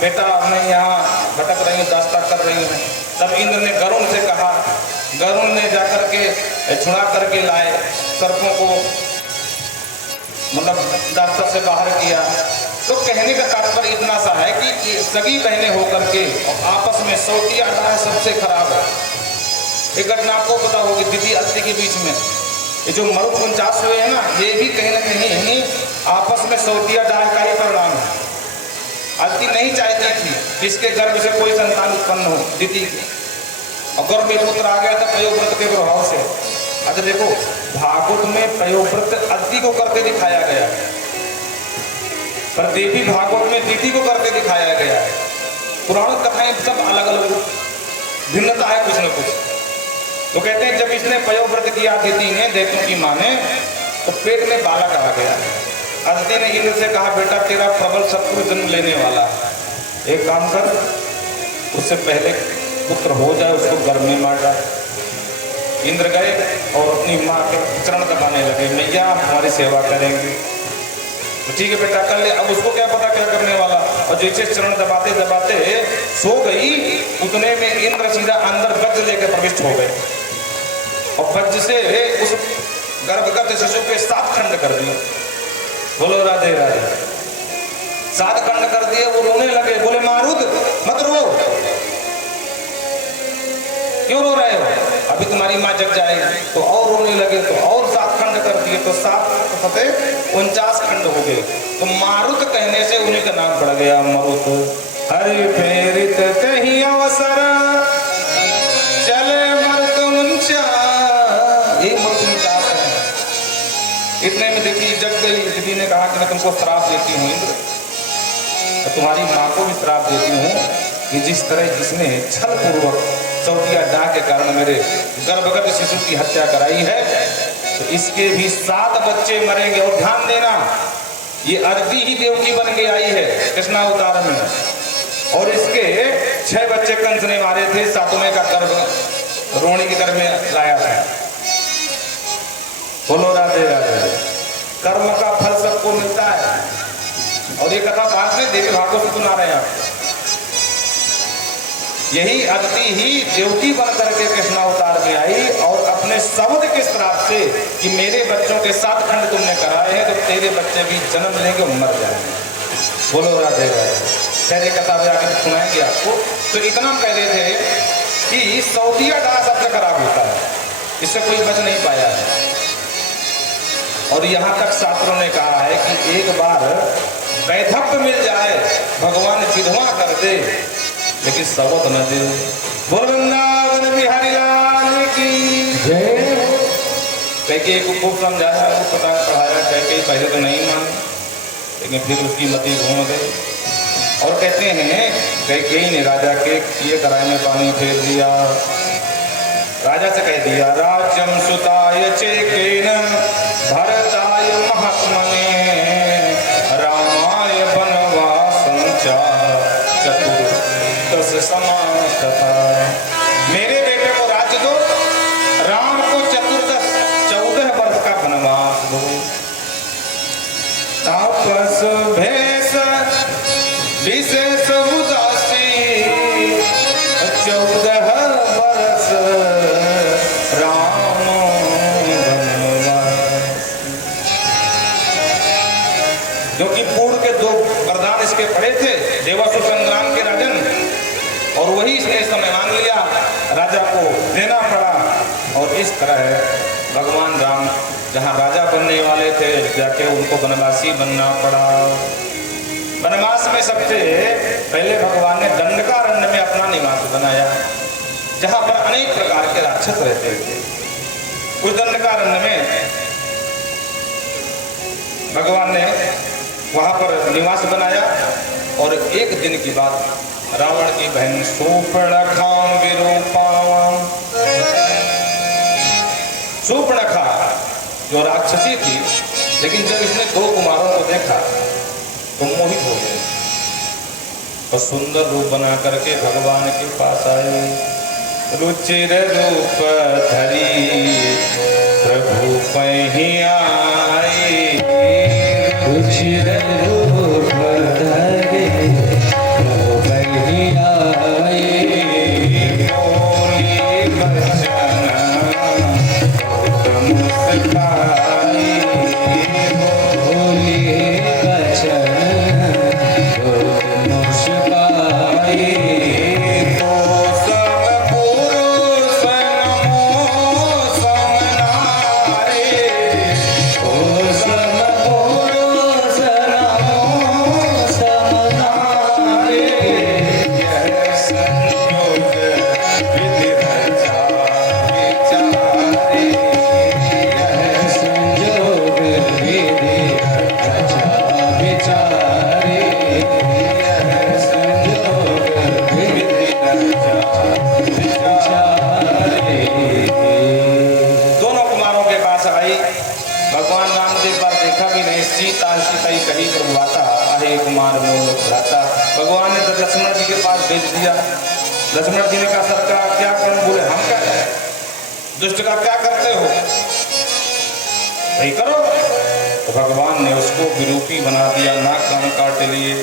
बेटा मैं यहाँ भटक रही हूँ, दास्ता कर रही हूँ, तब इंद्र ने गरुण से कहा, गरुण ने जाकर के छुड़ा करके लाए सर्पों को, मतलब दास्ता से बाहर किया। तो कहने का तात्पर्य इतना सा है कि सगी बहनें होकर के आपस में सौतिया डाह सबसे खराब है। एक घटना आपको पता होगी, दीदी अदिति के बीच में ये जो मरुत 49 हुए हैं ना, ये भी कहीं ना कहीं आपस में सौतिया डाह का ही परिणाम है। अदिति नहीं चाहती थी कि इसके गर्भ से कोई संतान उत्पन्न हो दीदी की, और गर्भ में पुत्र आ गया था पयोव्रत के प्रभाव से। अच्छा देखो, भागवत में पयोव्रत अदिति को करते दिखाया गया है, पर देवी भागवत में दीदी को करते दिखाया गया है। पुराण कथाएं सब अलग अलग भिन्नता है कुछ न कुछ। तो कहते हैं जब इसने पयोव्रत किया अदिति ने, दैत्यों की माँ ने, तो पेट में बालक आ गया। अदिति ने इंद्र से कहा, बेटा तेरा प्रबल शत्रु जन्म लेने वाला, एक काम कर, उससे पहले पुत्र हो जाए उसको गर्भ में मार डाल। इंद्र गए और अपनी माँ के चरण दबाने लगे, मैया हमारी सेवा करेंगे। तो ठीक है बेटा कर ले। अब उसको क्या पता क्या करने वाला, और जैसे चरण दबाते दबाते सो गई, उतने में इंद्र सीधा अंदर वज्र लेकर प्रविष्ट हो गए, और वज्र से उस गर्भगत शिशु के 7 खंड कर दिए। बोलो राधे राधे। 7 खंड कर दिए। वो रोने लगे, बोले मारुत मत रो, क्यों रो रहे हो, अभी तुम्हारी माँ जग जाएगी। तो और रोने लगे, तो और 7 खंड कर दिए। लिए तो 7 फतेह 49 खंड हो गए। तो मारुत कहने से उन्हीं का नाम पड़ गया मरुत। हरि प्रेरित तहि अवसर चले मरुत मुंचा, ये मरुत मुंचा है। इतने में देखिए जग गई। देवी ने कहा कि मैं तुमको श्राप देती हूँ इंद्र, तो तुम्हारी माँ को भी श्राप देती हूँ कि जिस तरह जिसने छल पूर्वक चौकिया डाह के कारण मेरे गर्भगत शिशु की हत्या कराई है, तो इसके भी 7 बच्चे मरेंगे। और ध्यान देना, ये अदिति ही देवकी बन के आई है कृष्णावतार में, और इसके 6 बच्चे कंस ने मारे थे, 7वें का गर्भ रोहिणी के गर्भ में लाया था। बोलो राधे राधे। कर्म का फल सबको मिलता है, और ये कथा बाद में देवी भागवत से सुना रहे हैं आप। यही अदिति ही देवकी बन करके कृष्णावतार में आई और अपने शब्द के श्राप से कि मेरे बच्चों के 7 खंड तुमने कराए हैं, तो तेरे बच्चे भी जन्म लेंगे और मर जाएंगे। बोलो राधे राधे। पहले कथा में आगे सुनाएंगे आपको। तो इतना कह रहे थे कि सौतिया डाह सबसे खराब होता है, इससे कोई बच नहीं पाया है। और यहाँ तक शास्त्रों ने कहा है कि एक बार वैधव्य मिल जाए, भगवान विधवा कर दे, लेकिन सबक न दे। बोल वृंदावन बिहारी लाल की जय। कैकेयी को खूब समझाया, वो पता पढ़ाया। कैकेयी पहले तो नहीं मानी, लेकिन फिर उसकी मति घूम गई। और कहते हैं कैकेयी ने राजा के किए कराए में पानी फेर दिया। राजा से कह दिया, राज्यम सुताय चेकेन भरताय महात्मने रामाय वनवासं च चतुर्दश समाप्तता। मेरे बेटे को राज्य दो, राम को 14 वर्ष का वनवास दो। तापस भेष विशेष उदासी 14 वर्ष राम वनवास। क्योंकि पूर्व के 2 वरदान इसके पड़े थे, देवासुर संग्राम के राजन, और वही इसने समय मांग लिया, राजा को देना पड़ा। और इस तरह भगवान राम जहाँ राजा बनने वाले थे, जाके उनको वनवासी बनना पड़ा। वनवास में सबसे पहले भगवान ने दंडकारण्य में अपना निवास बनाया, जहाँ पर अनेक प्रकार के राक्षस रहते थे। उस दंडकारण्य में भगवान ने वहां पर निवास बनाया। और एक दिन की बात, रावण की बहन शूर्पणखां विरूपां, शूर्पणखा जो राक्षसी थी, लेकिन जब इसने 2 कुमारों को देखा तो मोहित हो गए और सुंदर रूप बना करके भगवान के पास आए। रुचिर रूप धरी प्रभु पहि आए, रुचिर रूप धरी प्रभु पहि आए। बोली बचन बहुत मुस्काए, बोली बचन बहुत मुस्काए। भगवान ने लक्ष्मण जी के पास भेज दिया। लक्ष्मण जी ने कहा, सरकार क्या करूं? बोले, हम क्या करें? दुष्ट का क्या करते हो, वही करो। तो भगवान ने उसको विरूपी बना दिया, नाक कान काट लिए।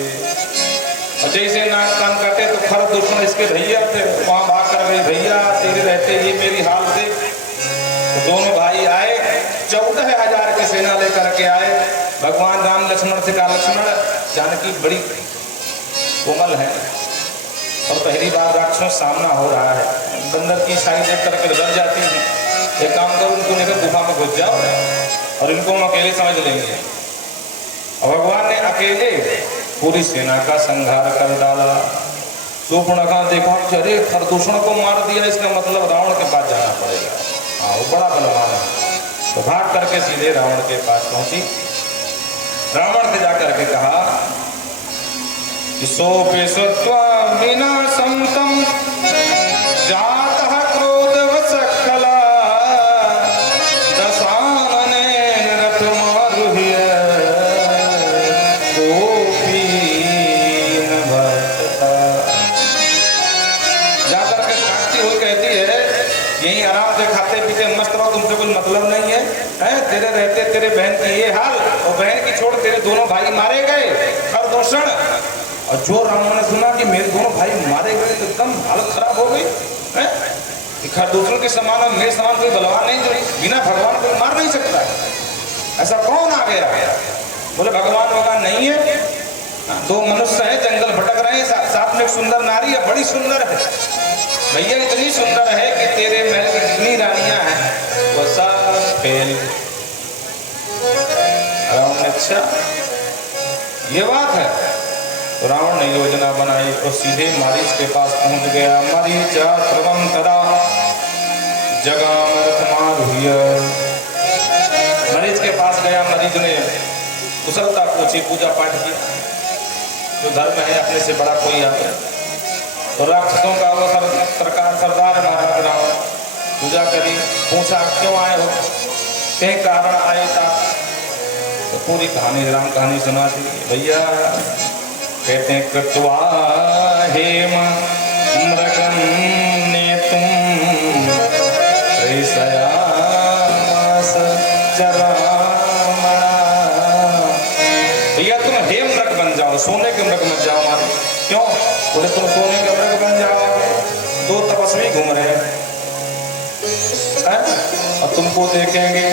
और जैसे नाक कान काटे तो खर दुश्मन इसके भैया थे, वहां भाग कर गई, भैया तेरे रहते ये मेरी हाल देख। तो दोनों भाई आए, 14,000 की सेना लेकर के आए। भगवान राम लक्ष्मण से कहा, लक्ष्मण जानकी बड़ी कोमल है और पहली बार राक्षसों सामना हो रहा है, बंदर की साई देख करके डर जाती है। एक काम करो, उनको लेकर गुफा में घुस जाओ और इनको हम अकेले समझ लेंगे। और भगवान ने अकेले पूरी सेना का संहार कर डाला। शूर्पणखा देखा अरे खरदूषण को मार दिया, इसका मतलब रावण के पास जाना पड़ेगा। हाँ वो बड़ा बलवान है। तो भाग करके सीधे रावण के पास पहुंची। रावण से जाकर के कहा कि सोपे सत्वा विनाशं तम जातः क्रोधवश खला दशाननेन रथमारुह्य कोपी न भजता। जाकर के कांति हुई कहती है यहीं आराम से खाते पीते मस्त रहो, तुमसे कोई मतलब नहीं है, तेरे रहते तेरे बहन की ये हाल, और बहन की छोड़ तेरे दोनों भाई मारे गए खरदूषण। और जो रावण ने सुना कि मेरे दोनों भाई मारे गए तो एकदम हालत खराब हो गई है। खरदूषण के समान और मेरे समान कोई बलवान नहीं जो बिना भगवान को मार नहीं सकता, ऐसा कौन आ गया? बोले भगवान भगवान नहीं है, दो मनुष्य है जंगल भटक रहे हैं, साथ में एक सुंदर नारी है, बड़ी सुंदर है भैया, इतनी सुंदर है कि तेरे महल की जितनी रानियां हैं वो सब फेल। रावण ने अच्छा ये बात है। तो रावण ने योजना बनाई और सीधे मारीच के पास पहुंच गया। मरीचा सर्वं तदा जगाम रथमारुह्य। मरीच के पास गया, मरीच ने कुशलता पूछी, पूजा पाठ किया, जो धर्म है अपने से बड़ा कोई आता है। तो राक्षसों का वो सरदार महाराज रावण पूजा करी, पूछा क्यों आए हो, कहीं कारण आए था। तो पूरी कहानी राम कहानी सुना दी। भैया कहते हैं कृत्वा हेम मृगं नेतुं प्रेषयामास चरामणा। भैया तुम हेम मृग बन जाओ, सोने के मृग मत जाओ मारे। क्यों? बोले तुम सोने के मृग बन जाओगे, दो तपस्वी घूम रहे हैं और तुमको देखेंगे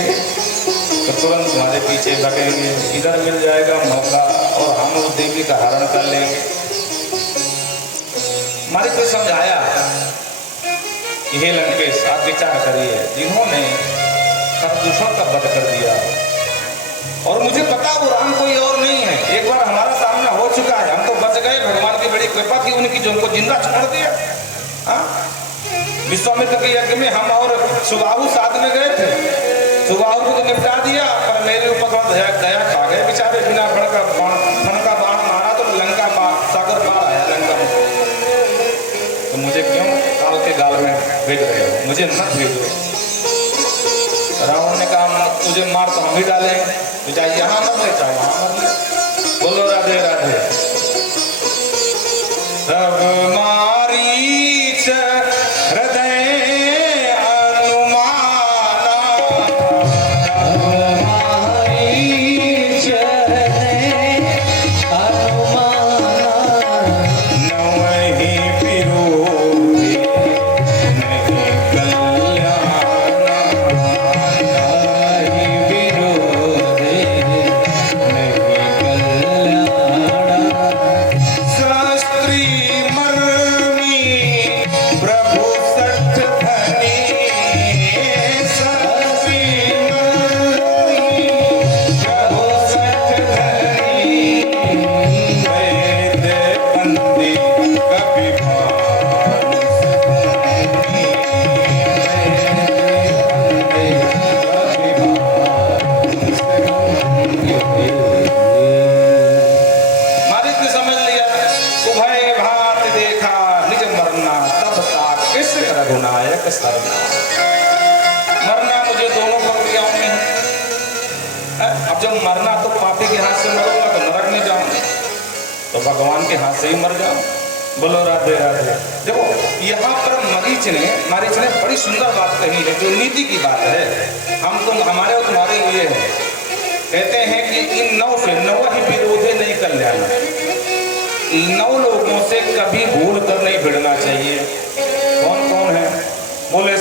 तो तुरंत तुम्हारे पीछे भगेंगे, इधर मिल जाएगा मौका और हम उस देवी का हरण कर लेंगे। हमारे को समझाया कि हे लंकेश आप विचार करिए, जिन्होंने खरदूषण का वध कर दिया और मुझे पता वो राम कोई और नहीं है, एक बार हमारा सामना हो चुका है, हम तो बच गए, भगवान की बड़ी कृपा थी उनकी जो उनको जिंदा छोड़ दिया। विश्वामित्र के यज्ञ में हम और सुबाहु साथ में गए थे, सुबाहु को तो निपटा दिया पर मेरे ऊपर दया खा गए बेचारे, बिना फण का बाण मारा तो लंका सागर पार आया लंका में। तो मुझे क्यों काल के गाल में भेज रहे हो, मुझे मत भेजो। रावण ने कहा तुझे मार तो हम भी डालेंगे, तो चाहे यहाँ मर ले चाहे वहां मर ले। बोलो राधे राधे। तब मारीच हृदय मरना मुझे दोनों प्रक्रियाओं में है। अब जब मरना तो पापी के हाथ से मरूंगा तो नरक में जाऊंगा, तो भगवान के हाथ से ही मर जाऊं। बोलो राधे राधे। देखो यहाँ पर मरीच ने बड़ी सुंदर बात कही है, जो नीति की बात है, हम तुम हमारे और तुम्हारे लिए है। कहते हैं कि इन नौ से नौ ही विरोधे नहीं कल्याण, 9 लोगों से कभी भूल कर नहीं भिड़ना चाहिए। कौन कौन है? बोले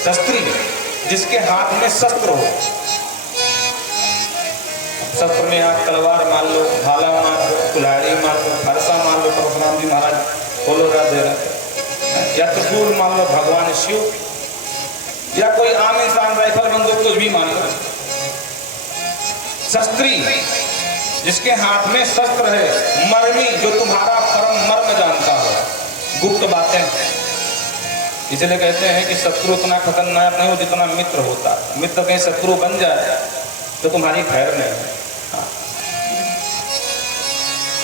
शस्त्री जिसके हाथ में शस्त्र हो, शस्त्र में आप तलवार मान लो, भाला मान लो, कुल्हाड़ी मान लो, फरसा मान लो परशुराम जी महाराज, बोलो राधे राधे, या त्रिशूल मान लो भगवान शिव, या कोई आम इंसान राइफल बंदूक कुछ भी मान लो, शस्त्री जिसके हाथ में शस्त्र है, मर्मी जो तुम्हारा परम मर्म जानता हो, गुप्त बातें। इसलिए कहते हैं कि शत्रु उतना खतरनाक नहीं हो जितना मित्र होता है। मित्र कहीं शत्रु बन जाए तो तुम्हारी खैर नहीं है,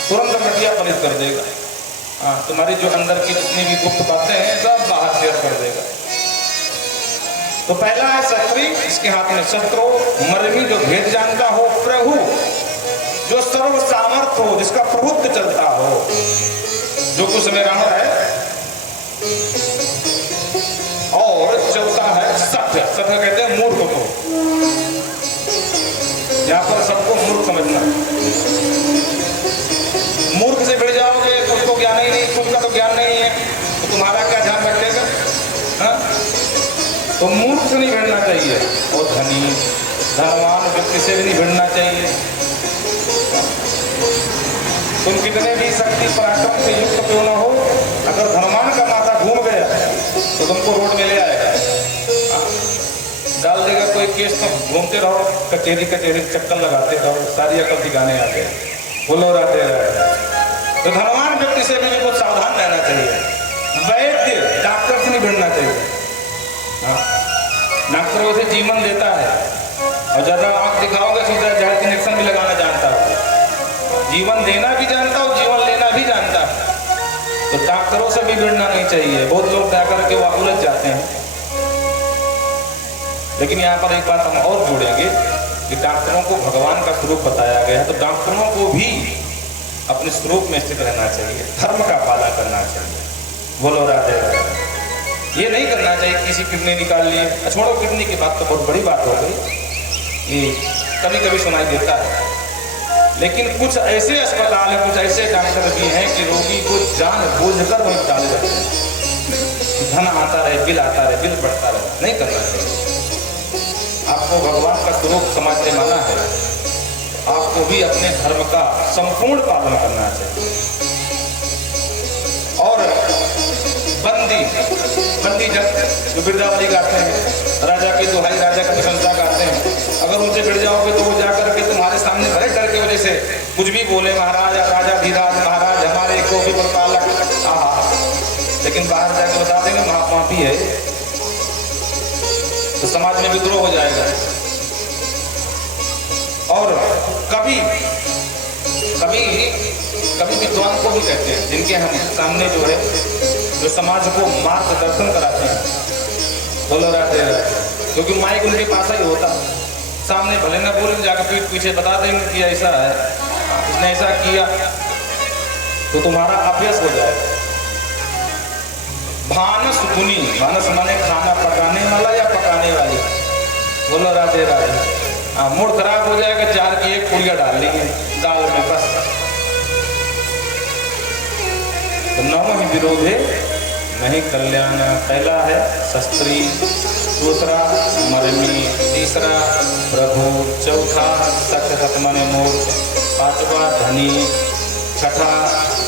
तुरंत मटिया पलित कर देगा। तुम्हारी जो अंदर की जितनी भी गुप्त बातें हैं सब बाहर शेयर कर देगा। तो पहला है शस्त्री, इसके हाथ में शस्त्र हो, मर्मी जो भेद जानता हो, प्रभु जो सर्व सामर्थ हो, जिसका प्रभुत्व चलता हो, जो कुछ में रावण है। और चौथा है सत्य। सत्य कहते हैं मूर्ख को, यहां पर सबको मूर्ख समझना। मूर्ख से भिड़ जाओगे तो उसको ज्ञान ही नहीं, खुद का तो ज्ञान नहीं है, तो तुम्हारा क्या ध्यान रखेगा? तो मूर्ख से नहीं भिड़ना चाहिए, और धनी धनवान व्यक्ति से भी नहीं भिड़ना चाहिए। तुम कितने भी शक्ति पराक्रम से युक्त क्यों न हो, अगर धनवान का माथा घूम गया तो तुमको रोड में ले आएगा, डाल देगा कोई केस। तुम घूमते रहो, कचेरी कचेरी चक्कर लगाते रहो, सारी अकल दिखाने आते हैं, बोलो रहते रहे। तो धनवान व्यक्ति से भी बहुत सावधान रहना चाहिए। वैद्य डॉक्टर से नहीं भिड़ना चाहिए। डॉक्टर उसे जीवन देता है, और ज्यादा आंख दिखाओगे तो जहर के इंजेक्शन भी लगाना जानता है, जीवन देना भी जानता है, जीवन लेना भी जानता है। तो डॉक्टरों से भी भिड़ना नहीं चाहिए। बहुत लोग क्या करके वो उलझ जाते हैं। लेकिन यहाँ पर एक बात हम और जोड़ेंगे कि डॉक्टरों को भगवान का स्वरूप बताया गया है, तो डॉक्टरों को भी अपने स्वरूप में स्थित रहना चाहिए, धर्म का पालन करना चाहिए। बोलो राधे राधे। ये नहीं करना चाहिए किसी किडनी निकाल लिए, छोड़ो किडनी की बात तो बहुत बड़ी बात हो गई, ये कभी कभी सुनाई देता है। लेकिन कुछ ऐसे अस्पताल हैं, कुछ ऐसे डॉक्टर भी हैं कि रोगी को जानबूझकर वहीं डाले जाते हैं। धन आता रहे, बिल आता रहे, बिल बढ़ता रहे, नहीं करना चाहिए। आपको भगवान का स्वरूप समझ में माना है, आपको भी अपने धर्म का संपूर्ण पालन करना चाहिए। और बंदी जन जो बिरदावली गाते हैं, राजा की दुहाई, राजा की प्रशंसा गाते हैं, अगर उनसे भिड़ जाओगे तो वो जाकर के तुम्हारे सामने भरे डर की वजह से कुछ भी बोले, महाराज राजा धीराज महाराज हमारे को भी प्रतालक, लेकिन बाहर जाकर बता देंगे महापापी है, तो समाज में विद्रोह हो जाएगा। और कभी विद्वान को भी कहते हैं, जिनके हम सामने जो है, जो समाज को मार्गदर्शन कराते हैं, बोलो रहते हैं, क्योंकि माइक उनके पास ही होता, सामने भले ना बोले, जाकर पीठ पीछे बता देंगे कि ऐसा है, इसने ऐसा किया, तो तुम्हारा अभ्यास हो जाएगा। भानस गुनी, भानस माने खाना पकाने वाला या पकाने वाली, बोलो राधे राधे। मूड खराब हो जाएगा, 4 की 1 पुड़िया डाल लेंगे दाल में बस। तो नवम विरोधे नहीं कल्याण। पहला है शस्त्री, दूसरा मर्मी, तीसरा प्रभु, चौथा सत्य माने मूर्ख, पांचवा धनी, छठा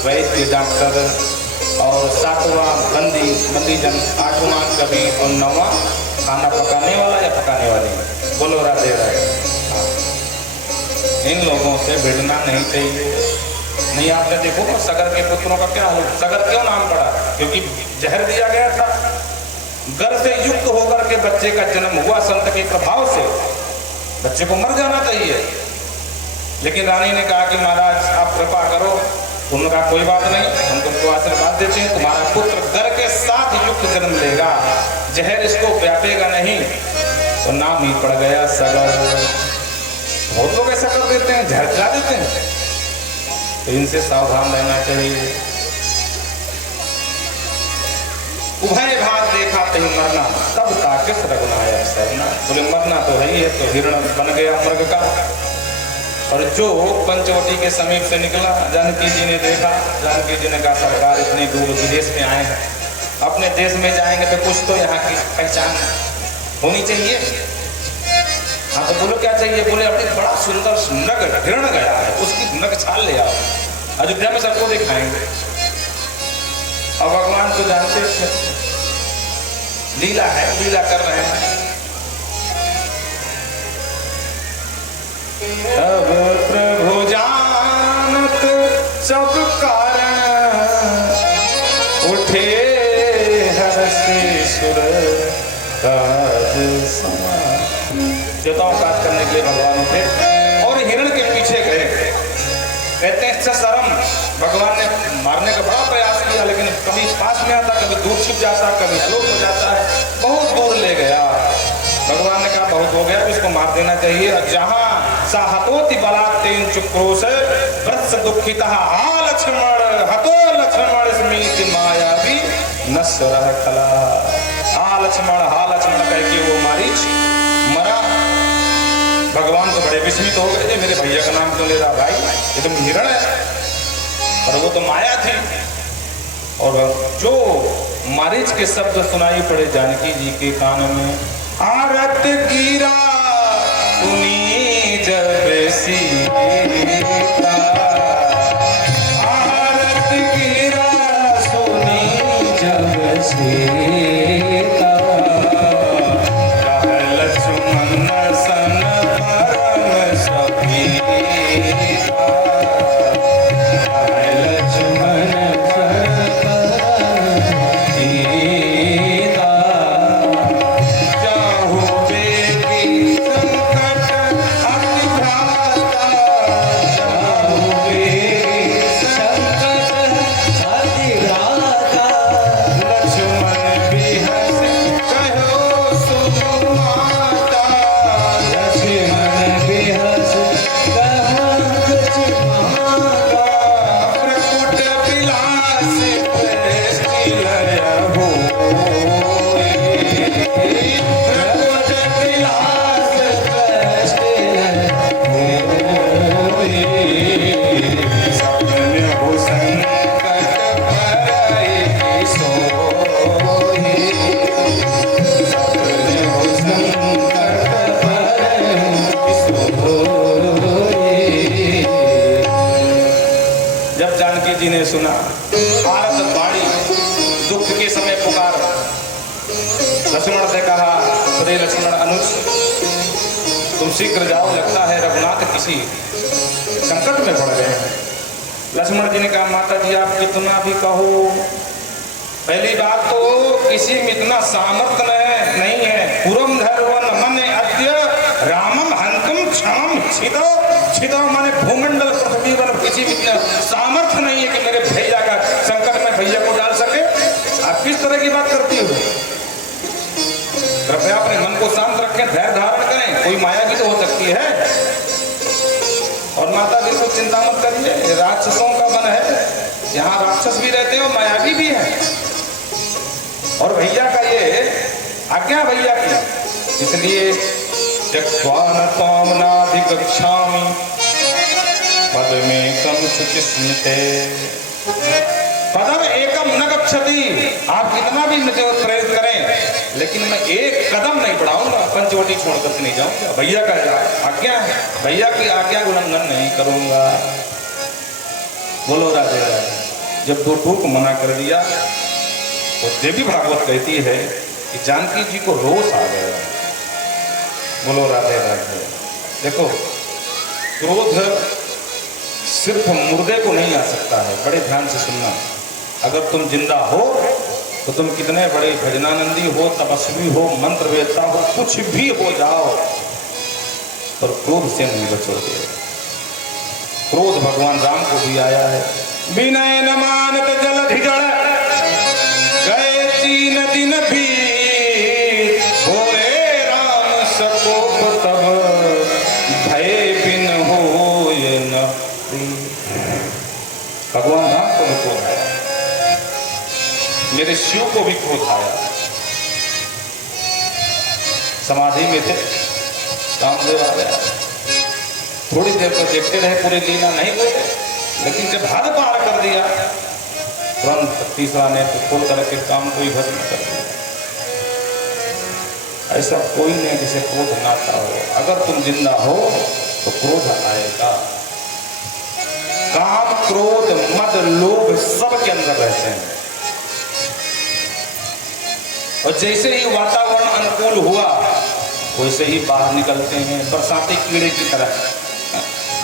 वैद्य डॉक्टर, और सातवां बंदी जन, आठवां कवि, और नौवां खाना पकाने वाला या पकाने वाली। बोलो राधे राधे। इन लोगों से भिड़ना नहीं चाहिए। नहीं, आपने देखो सगर के पुत्रों का क्या हो, सगर क्यों नाम पड़ा? क्योंकि जहर दिया गया था। गर्भ से युक्त होकर के बच्चे का जन्म हुआ, संत के प्रभाव से बच्चे को मर जाना चाहिए। लेकिन रानी ने कहा कि महाराज आप कृपा करो। उन्होंने कहा कोई बात नहीं, हम तुमको आशीर्वाद देते हैं, तुम्हारा पुत्र गर्भ के साथ युक्त जन्म लेगा, जहर इसको व्यापेगा नहीं। तो नाम ही पड़ गया सगर। बहुत लोग ऐसा कर देते हैं, जहर खिला देते हैं, तो इनसे सावधान रहना चाहिए। उभय भाग देखा कहीं मरना, तब ताकिस रघुनायक सरना। बोले मरना तो है ही है, तो हिरण बन गया मृग का। और जो पंचवटी के समीप से निकला, जानकी जी ने देखा, जानकी जी ने कहा सरकार इतनी दूर विदेश में आए हैं, अपने देश में जाएंगे तो कुछ तो यहाँ की पहचान होनी चाहिए। हाँ तो बोलो क्या चाहिए? बोले अपनी बड़ा सुंदर नग हिरण गया है, उसकी नग छाल ले आओ, अयोध्या में सबको दिखाएंगे। और भगवान तो जानते थे लीला है, लीला कर रहे हैं। तब प्रभु जानत सब कारण, उठे हर्ष सुर काज समान। देवताओं का काज करने के लिए भगवान उठे और हिरण के पीछे गए। कहते हैं इससे शर्म, भगवान ने मारने का बड़ा प्रयास किया, लेकिन कभी पास में आता, कभी दूर छिप जाता, कभी आलोक हो जाता है, बहुत दूर ले गया। भगवान ने कहा बहुत हो गया, इसको मार देना चाहिए। और जहां साहतोति बलात् तेन चुक्रोश वत्स दुखितः हा लक्ष्मण हतो लक्ष्मण स्मृति मायावी नश्वरः कला। हा लक्ष्मण कह के वो मारीच मरा। भगवान तो बड़े विस्मित हो गए, मेरे भैया का नाम क्यों ले रहा भाई, ये तो हिरण है, पर वो तो माया थी। और जो मारीच के शब्द सुनाई पड़े जानकी जी के कान में, आरत गिरा सुनी जब सीता, आरत गिरा सुनी जब सीता, लक्ष्मण सन परम सखीता, लक्ष्मण सुना भारत बाड़ी दुख के समय पुकार। लक्ष्मण से कहा, अरे लक्ष्मण अनुज तुम शीघ्र जाओ, लगता है रघुनाथ किसी संकट में पड़ गए हैं। लक्ष्मण जी ने कहा, माता जी आप कितना भी कहो, पहली बात तो किसी में इतना सामर्थ्य नहीं है। पुरम धरवन मन अद्य रामम हंतुम क्षणम छिदो छिदो, माने भूमंडल पृथ्वी पर किसी में इतना सामर्थ्य नहीं है कि मेरे भैया का संकट में भैया को डाल सके। आप किस तरह की बात करती हो? कृपया अपने मन को शांत रखें, धैर्य धारण करें, कोई माया की तो हो सकती है। और माता जी को चिंता मत करिए, राक्षसों का वन है, यहाँ राक्षस भी रहते हैं और मायावी भी है। और भैया का ये आज्ञा भैया की, इसलिए त्यक्त्वा नाधिगच्छामि पदमेकं शुचिस्मिते, पदम एकम न गच्छति। आप कितना भी मुझे प्रेरित करें, लेकिन मैं एक कदम नहीं बढ़ाऊंगा, पंचवटी छोड़कर नहीं जाऊंगा। भैया का आज्ञा है, भैया की आज्ञा उल्लंघन नहीं करूंगा। बोलो राधे राधे। जब दो टूक मना कर दिया तो देवी भागवत कहती है कि जानकी जी को रोष आ गया। बोलो राधे राधे। देखो क्रोध सिर्फ मुर्दे को नहीं आ सकता है, बड़े ध्यान से सुनना। अगर तुम जिंदा हो तो तुम कितने बड़े भजनानंदी हो, तपस्वी हो, मंत्र वेदता हो, कुछ भी हो जाओ, पर क्रोध से नहीं बचोगे। क्रोध भगवान राम को भी आया है। विनय न मानत जलधि जड़ गए 3 दिन भी, होए राम सकोप तब भय बिन होय न। भगवान राम को भी क्रोध आया, मेरे शिव को भी क्रोध आया। समाधि में थे, रामदेव आ गया, थोड़ी देर तक देखते रहे, पूरी लीला नहीं हुई, लेकिन जब हद पार कर दिया तुरंत तीसरा नेत्र खोल करके काम कोई भस्म कर दिया। ऐसा कोई नहीं जिसे क्रोध ना आता हो। अगर तुम जिंदा हो तो क्रोध आएगा। काम, क्रोध, मद, लोभ सब के अंदर रहते हैं। और जैसे ही वातावरण अनुकूल हुआ वैसे ही बाहर निकलते हैं, बरसाती कीड़े की तरह।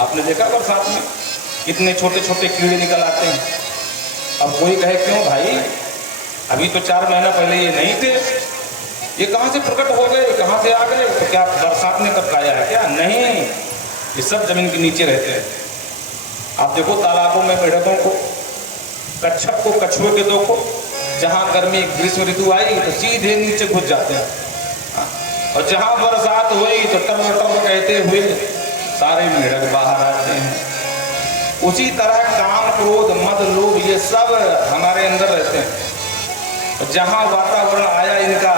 आपने देखा बरसात में कितने छोटे छोटे कीड़े निकल आते हैं। अब कोई कहे क्यों भाई, अभी तो 4 महीना पहले ये नहीं थे, ये कहाँ से प्रकट हो गए, कहाँ से आ गए? तो क्या बरसात ने कब खाया है क्या? नहीं, ये सब जमीन के नीचे रहते हैं। आप देखो तालाबों में मेढकों को, कच्छप को, कछुए के दो को, जहाँ गर्मी ग्रीष्म ऋतु आई तो सीधे नीचे घुस जाते हैं, और जहाँ बरसात हुई तो टब टब कहते हुए सारे मेढक बाहर आते हैं। उसी तरह काम, क्रोध, मद, लोभ ये सब हमारे अंदर रहते हैं। जहाँ वातावरण आया इनका,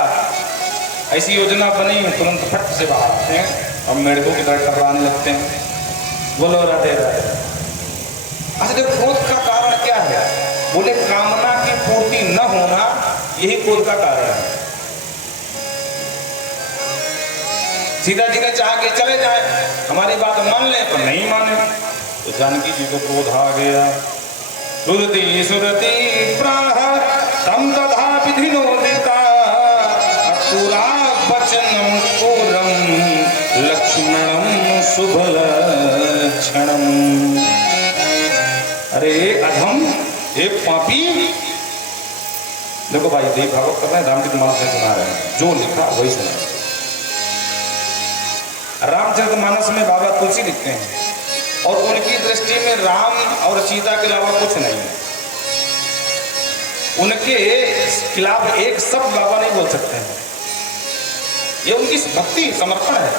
ऐसी योजना बनी, तुरंत फट से बाहर आते हैं और मेढकों की तरह टकराने लगते हैं। बोलो राधे राधे। अच्छा, क्रोध का कारण क्या है? बोले कामना की पूर्ति न होना, यही क्रोध का कारण है। सीधा सीधा चाह के चले जाए, हमारी बात मान ले, पर नहीं माने तो जानकी जी को क्रोध आ गया। सुरति सुरति प्राह तम तथा विधिनोदिता, अक्रूरा वचनम क्रूरम लक्ष्मणम शुभलक्षणम। अरे अधम, एक पापी। देखो भाई, देव भागवत कर रहे हैं, रामचरित मानस में सुना रहे हैं, जो लिखा वही सुना। रामचरित मानस में बाबा तुलसी लिखते हैं और उनकी दृष्टि में राम और सीता के अलावा कुछ नहीं है। उनके खिलाफ एक शब्द बाबा नहीं बोल सकते हैं। ये उनकी भक्ति, समर्पण है,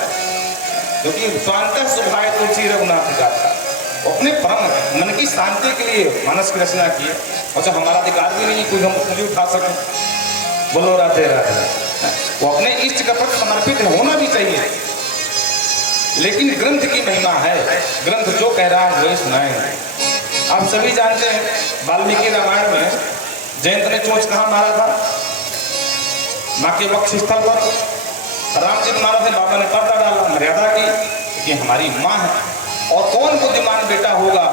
क्योंकि स्वांतः सुभाए तुलसी रघुनाथ गाथा। अपने परम मन की शांति के लिए मानस की रचना की है, और जो हमारा अधिकार भी नहीं कोई हम उंगली उठा सकें। बोलो राधे राधे। वो अपने इष्ट का प्रति समर्पित होना भी चाहिए, लेकिन ग्रंथ की महिमा है, ग्रंथ जो कह रहा है वही सुनाएंगे। आप सभी जानते हैं वाल्मीकि रामायण में जयंत ने चोंच कहाँ मारा था? माँ के वक्ष स्थल पर। रामचरित मानस में बाबा ने पर्दा डाला, मर्यादा की कि हमारी माँ है, और कौन बुद्धिमान बेटा होगा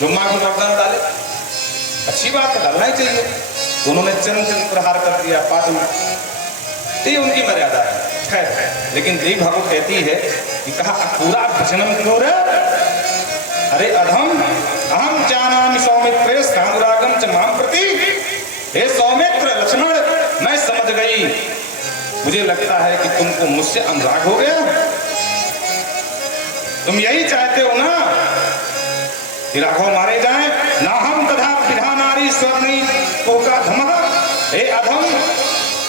जो माँ को पर्दा न डाले? अच्छी बात है, डालना ही चाहिए। तो उन्होंने चरण प्रहार कर दिया पाद में, ये उनकी मर्यादा है, खैर। लेकिन देवी भागवत कहती है कि कहा अक्रूरा वचनम क्रूर। अरे अधम, अहम जानामि सौमित्रे स्थानुरागम च माम प्रति। हे सौमित्र, लक्ष्मण, मैं समझ गई, मुझे लगता है कि तुमको मुझसे अनुराग हो गया। तुम यही चाहते हो ना कि राघव मारे जाएं? ना हम तथा विधा नारी स्वर्णी को का धमक। हे अधम,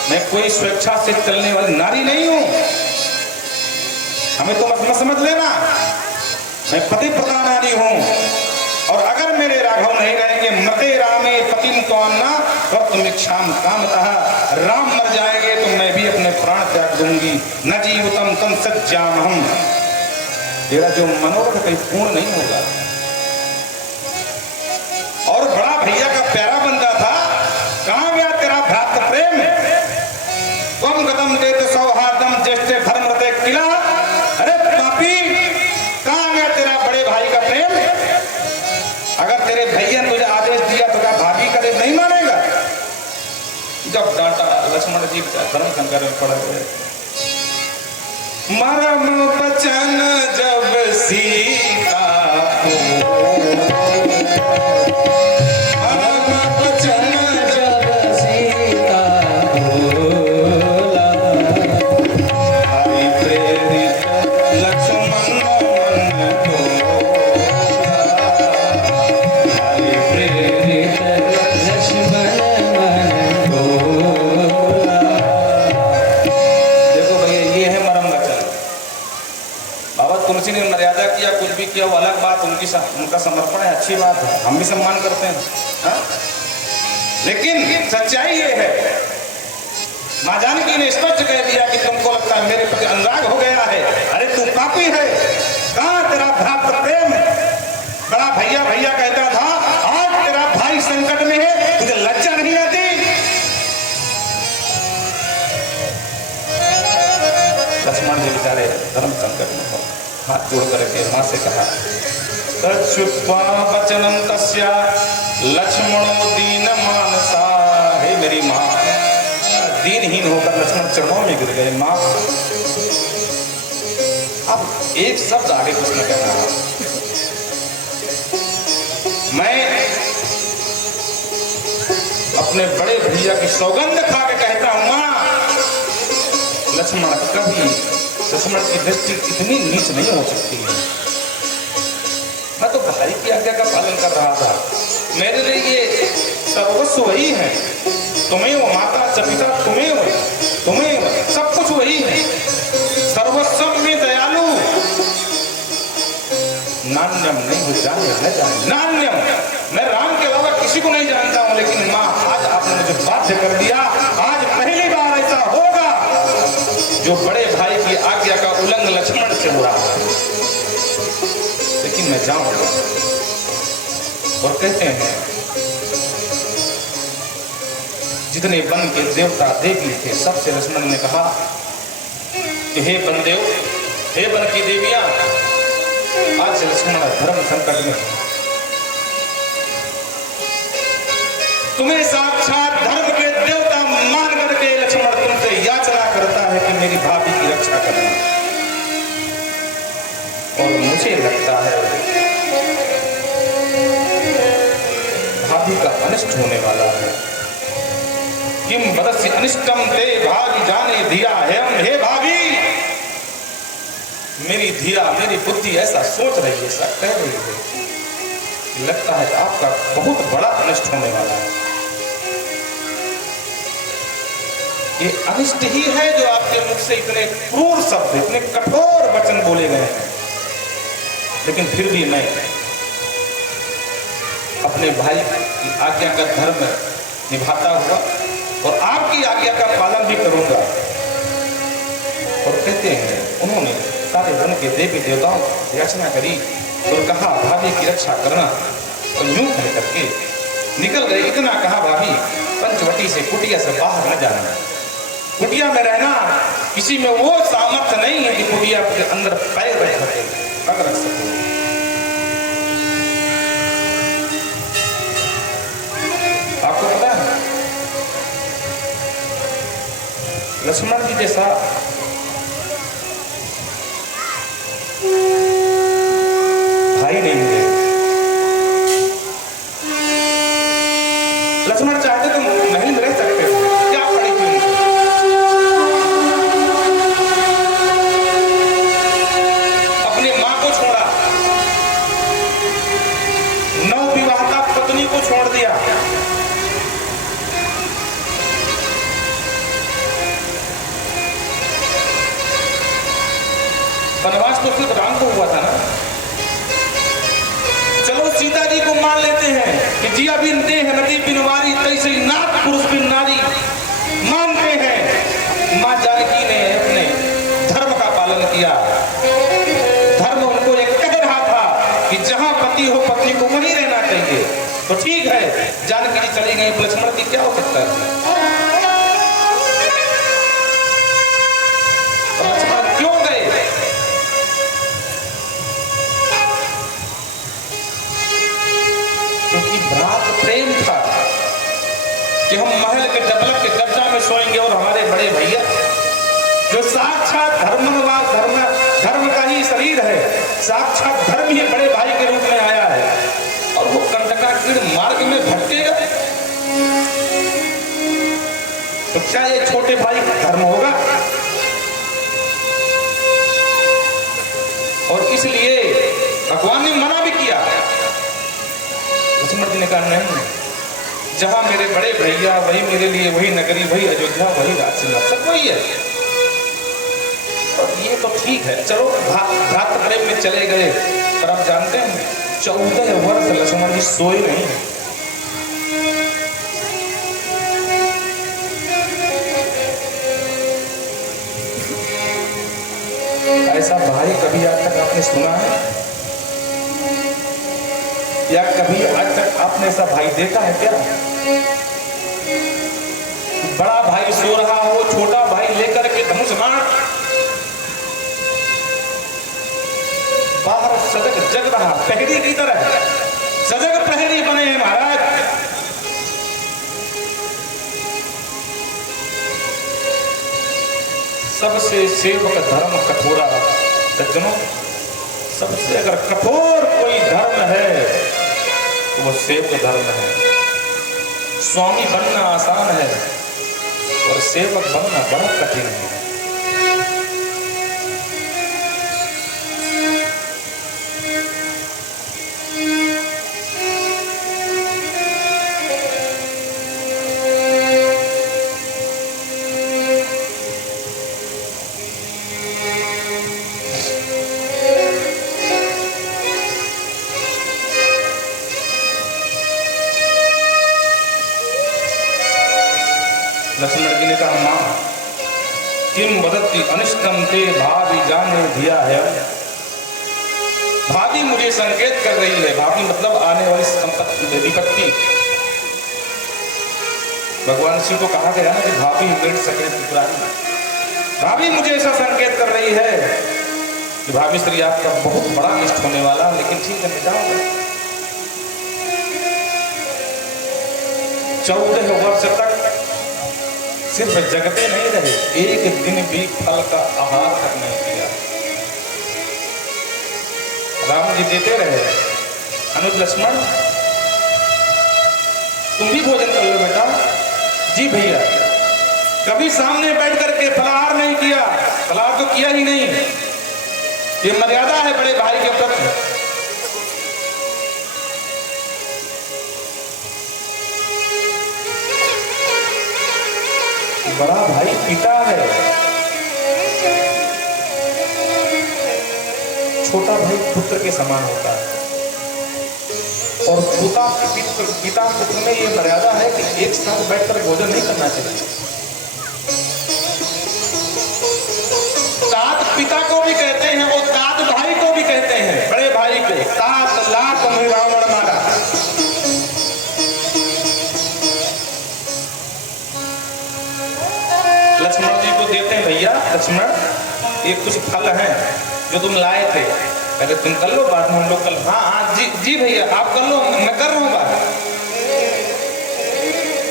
मैं कोई स्वेच्छा से चलने वाली नारी नहीं हूं, हमें तो मत समझ लेना। मैं पति प्रदा नारी हूं, और अगर मेरे राघव नहीं रहेंगे, मते रामे पतिम त्वान्ना और तुम इच्छाम कामतः, राम मर जाएंगे तो मैं भी अपने प्राण त्याग दूंगी। न जीवतम तम सज्जामहम, तेरा जो मनोरथ कहीं पूर्ण नहीं होगा। और बड़ा भैया का प्यारा बंदा था, कहां गया तेरा भ्रातृ प्रेम? तुम कदम देते सौहार्दम ज्येष्ठे धर्मरते किला। अरे पापी, कहां गया तेरा बड़े भाई का प्रेम? अगर तेरे भैया ने तुझे आदेश दिया तो क्या भाभी का आदेश नहीं मानेगा? जब डांटा लक्ष्मण जी धर्म संकट में पड़ गए। मरम बचन जब सीता को, किया वो अलग बात, उनका समर्पण है, अच्छी बात है, हम भी सम्मान करते हैं, हा? लेकिन सच्चाई ये है, माँ जानकी ने स्पष्ट कह दिया कि तुमको लगता है मेरे प्रति अनुराग हो गया है। अरे तू पापी है, कहाँ तेरा भ्रातृ प्रेम? बड़ा भैया भैया कहता था, आज तेरा भाई संकट में है, तुझे लज्जा नहीं आती? लक्ष्मण जी बेचारे धर्म संकट में हो, हाथ जोड़ करके मां से कहा, तच्छ्रुत्वा वचनं तस्या लक्ष्मणो दीन मानसा। हे मेरी माँ, दीनहीन होकर लक्ष्मण चरणों में गिर गए। माँ, अब एक शब्द आगे कुछ न कहना है। मैं अपने बड़े भैया की सौगंध खा के कहता हूं, मां लक्ष्मण कभी लक्ष्मण की दृष्टि इतनी नीच नहीं हो सकती है। मैं तो भाई की आज्ञा का पालन कर रहा था। मेरे लिए ये सर्वस्व वही है। तुम्हें वो माता पिता, तुम्हें वो सब कुछ वही है। सर्वस्व में दयालु, नान्यम नहीं हो जाने नान्यम। मैं राम के अलावा किसी को नहीं जानता हूं, लेकिन मां आज आपने मुझे बाध्य कर दिया। आज पहली बार ऐसा होगा जो बड़े भाई की आज्ञा का उल्लंघन लक्ष्मण से हो रहा है, लेकिन मैं जाऊंगा। और कहते हैं जितने वन के देवता देवी थे सबसे लक्ष्मण ने कहा कि हे वन देव, हे वन की देवियां, आज लक्ष्मण धर्म संकट में, तुम्हें साक्षात धर्म के देवता मान करके लक्ष्मण तुमसे याचना करता है कि मेरी भाभी की रक्षा करना। और मुझे लगता है भाभी का अनिष्ट होने वाला है। किम बदस्य अनिष्टम ते भाभी जाने दिया है। हे भाभी, मेरी धिया, मेरी बुद्धि ऐसा सोच रही है, ऐसा कह रही है, लगता है कि आपका बहुत बड़ा अनिष्ट होने वाला है। ये अनिष्ट ही है जो आपके मुख से इतने क्रूर शब्द, इतने कठोर वचन बोले गए हैं। लेकिन फिर भी मैं अपने भाई की आज्ञा का धर्म निभाता हुआ और आपकी आज्ञा का पालन भी करूंगा। और कहते हैं उन्होंने सारे वन के देवी देवताओं की याचना करी और कहा भाभी की रक्षा करना। और यूं कह करके निकल गए। इतना कहा भाभी पंचवटी से, कुटिया से बाहर न जाना। कुटिया में रहना किसी में वो सामर्थ्य नहीं है कि कुटिया के अंदर पैर रख सके। आपको पता है लक्ष्मण जी जैसा भाई नहीं मिले। लक्ष्मण चाहते तो महल में रह सकते थे, क्या पड़ी थी। अपनी मां को छोड़ा, नवविवाहिता पत्नी को छोड़ दिया। वनवास तो सिर्फ राम को हुआ था ना। चलो सीता जी को मान लेते हैं कि जिया बिन देह नदी बिन वारी, तैसे नाथ पुरुष बिन नारी मानते हैं। मां जानकी ने अपने धर्म का पालन किया। धर्म उनको एक कह रहा था कि जहां पति हो पत्नी को वहीं रहना चाहिए। तो ठीक है, जानकी जी चली गई, लक्ष्मण की क्या हो सकता है। प्रेम था कि हम महल के डबलक के गद्दा में सोएंगे और हमारे बड़े भैया जो साक्षात धर्म का ही शरीर है, साक्षात धर्म ही बड़े भाई के रूप में आया है, और वो कंटकाकीर्ण मार्ग में भटकेगा तो क्या ये छोटे भाई का धर्म होगा। और इसलिए भगवान ने मना भी किया। लक्ष्मण जी ने कहा नहीं, जहां मेरे बड़े भैया वही मेरे लिए, वही नगरी, वही अयोध्या, वही राजसिंह, सब वही है। और ये तो ठीक है, चलो भ्रातृ प्रेम में चले गए। पर आप जानते हैं 14 वर्ष लक्ष्मण जी सोए नहीं। ऐसा भाई कभी आज तक आपने सुना है या कभी आज तक आपने ऐसा भाई देखा है क्या? बड़ा भाई सो रहा हो, छोटा भाई लेकर के धनुष बाण बाहर सजग जग रहा, प्रहरी की तरह सजग प्रहरी बने हैं महाराज। सबसे सेवक धर्म कठोरा, सज्जनों, सबसे अगर कठोर कोई धर्म है तो वो सेवक धर्म है। स्वामी बनना आसान है और सेवक बनना बड़ा कठिन है। लक्ष्मण जी ने कहा, मां किम वदति अनिष्टम ते भाभी जाने दिया है। भाभी मुझे संकेत कर रही है। भाभी मतलब आने वाली संपत्ति, विपत्ति। भगवान शिव को कहा गया ना कि भाभी मिट सके पुरानी। भाभी मुझे ऐसा संकेत कर रही है कि भाभी श्री आपका बहुत बड़ा अनिष्ट होने वाला, लेकिन ठीक है, मिटाऊंगा। 14 वर्ष तक सिर्फ जगते नहीं रहे, एक दिन भी फल का आहार तक नहीं किया। राम जी देते रहे, अनुज लक्ष्मण तुम भी भोजन कर लो बेटा। जी भैया। कभी सामने बैठ करके फलाहार नहीं किया, फलाहार तो किया ही नहीं। ये मर्यादा है बड़े भाई के प्रति। बड़ा भाई पिता है, छोटा भाई पुत्र के समान होता है। और पिता पुत्र में ये मर्यादा है कि एक साथ बैठकर भोजन नहीं करना चाहिए। तात पिता को भी कहते हैं और तात भाई को भी कहते हैं, बड़े भाई को। तात लात में रावण मारा। लक्ष्मण जी को देते हैं, भैया लक्ष्मण ये कुछ फल हैं जो तुम लाए थे, अरे तुम कर लो, बाद में हम लोग कल। हाँ हाँ जी भैया आप कर लो, मैं कर रहा हूँ बात।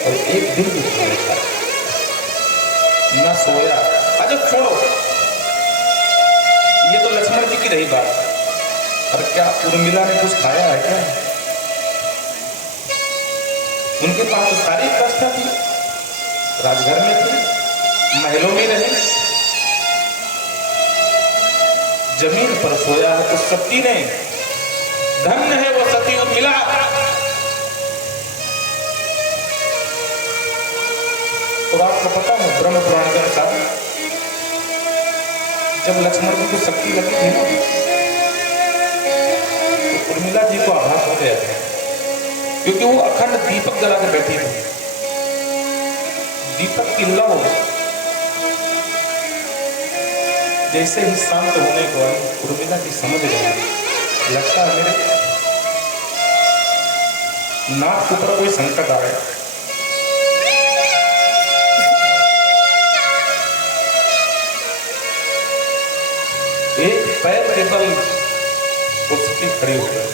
और एक दिन भी न सोया। अच्छा छोड़ो, ये तो लक्ष्मण जी की रही बात। और क्या उर्मिला ने कुछ खाया है क्या? उनके पास तो सारी व्यवस्था थी, राजघर में थी, महलों में रहे। जमीन पर सोया है उस सती ने। धन्य है वो सती उर्मिला। और आपको पता है ब्रह्म पुराण के अनुसार जब लक्ष्मण जी को शक्ति लगी थी ना, तो उर्मिला जी को आभास हो गया था, क्योंकि वो अखंड दीपक जला के बैठी थी। दीपक की लौ जैसे ही शांत होने को उर्मिला जी समझ गई, लगता है मेरे नाक के ऊपर कोई संकट आ गया। एक पैर के बल वो सती खड़ी हो गई।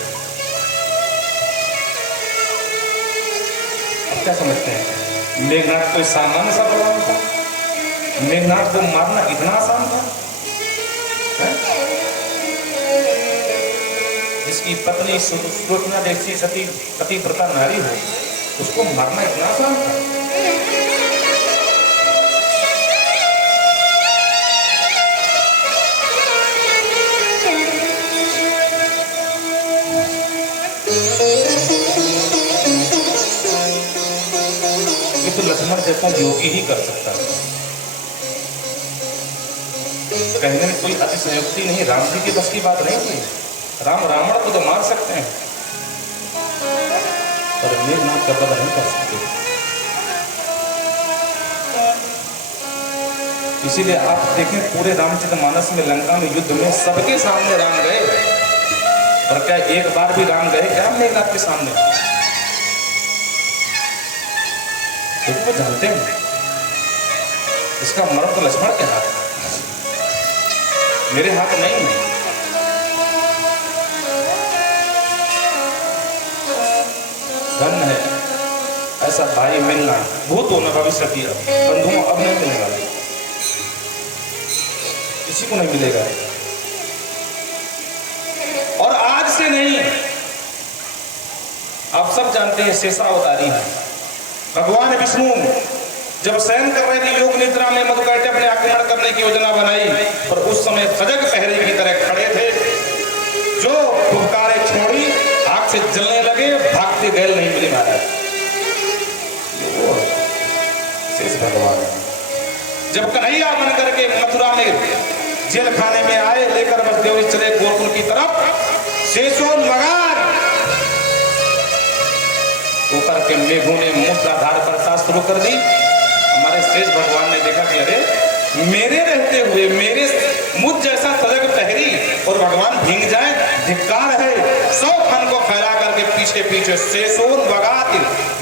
अब क्या समझते हैं, मेघनाथ कोई सामान्य सा भगवान था? मेघनाथ को मारना इतना आसान था? जिसकी पत्नी सुलोचना जैसी सती पतिव्रता नारी हो, उसको मारना इतना आसान था? ये तो लक्ष्मण जैसा योगी ही कर सकता है। कहने में कोई अतिशयोक्ति नहीं, राम जी की बस की बात नहीं थी। राम रावण को तो मार सकते हैं, पर मेघनाथ का वध नहीं कर सकते। इसीलिए आप देखें पूरे रामचरितमानस में लंका में युद्ध में सबके सामने राम गए, और क्या एक बार भी राम गए क्या मेघनाथ के सामने? वो जानते हैं इसका मरण तो लक्ष्मण के हाथ, मेरे हाथ नहीं है। धन्य है ऐसा भाई मिलना, भूत होना भविष्य बंधुओं अब नहीं मिलने वाले, किसी को नहीं मिलेगा। से नहीं, आप सब जानते हैं शेषावतारी है। भगवान विष्णु जब शयन कर रहे थे योग निद्रा में, मधुकैटभ अपने आक्रमण करने की योजना बनाई, और उस समय सजग पहरे की तरह खड़े थे। जो फुफकारे छोड़ी, आग से जलने लगे, भागते गए नहीं मिले महाराज। शेष भगवान जब कन्हैया बन करके मथुरा में जेल खाने में आए, लेकर बसदेव चले गोकुल की तरफ, शेषोन्मगार ऊपर के मेघों ने मूसलाधार वर्षा शुरू कर दी। हमारे शेष भगवान ने देखा कि अरे मेरे रहते हुए मेरे मुझ जैसा सजग पहरी और भगवान भींग जाए, धिक्कार है। 100 फन को फैला करके पीछे पीछे शेषोन्मगार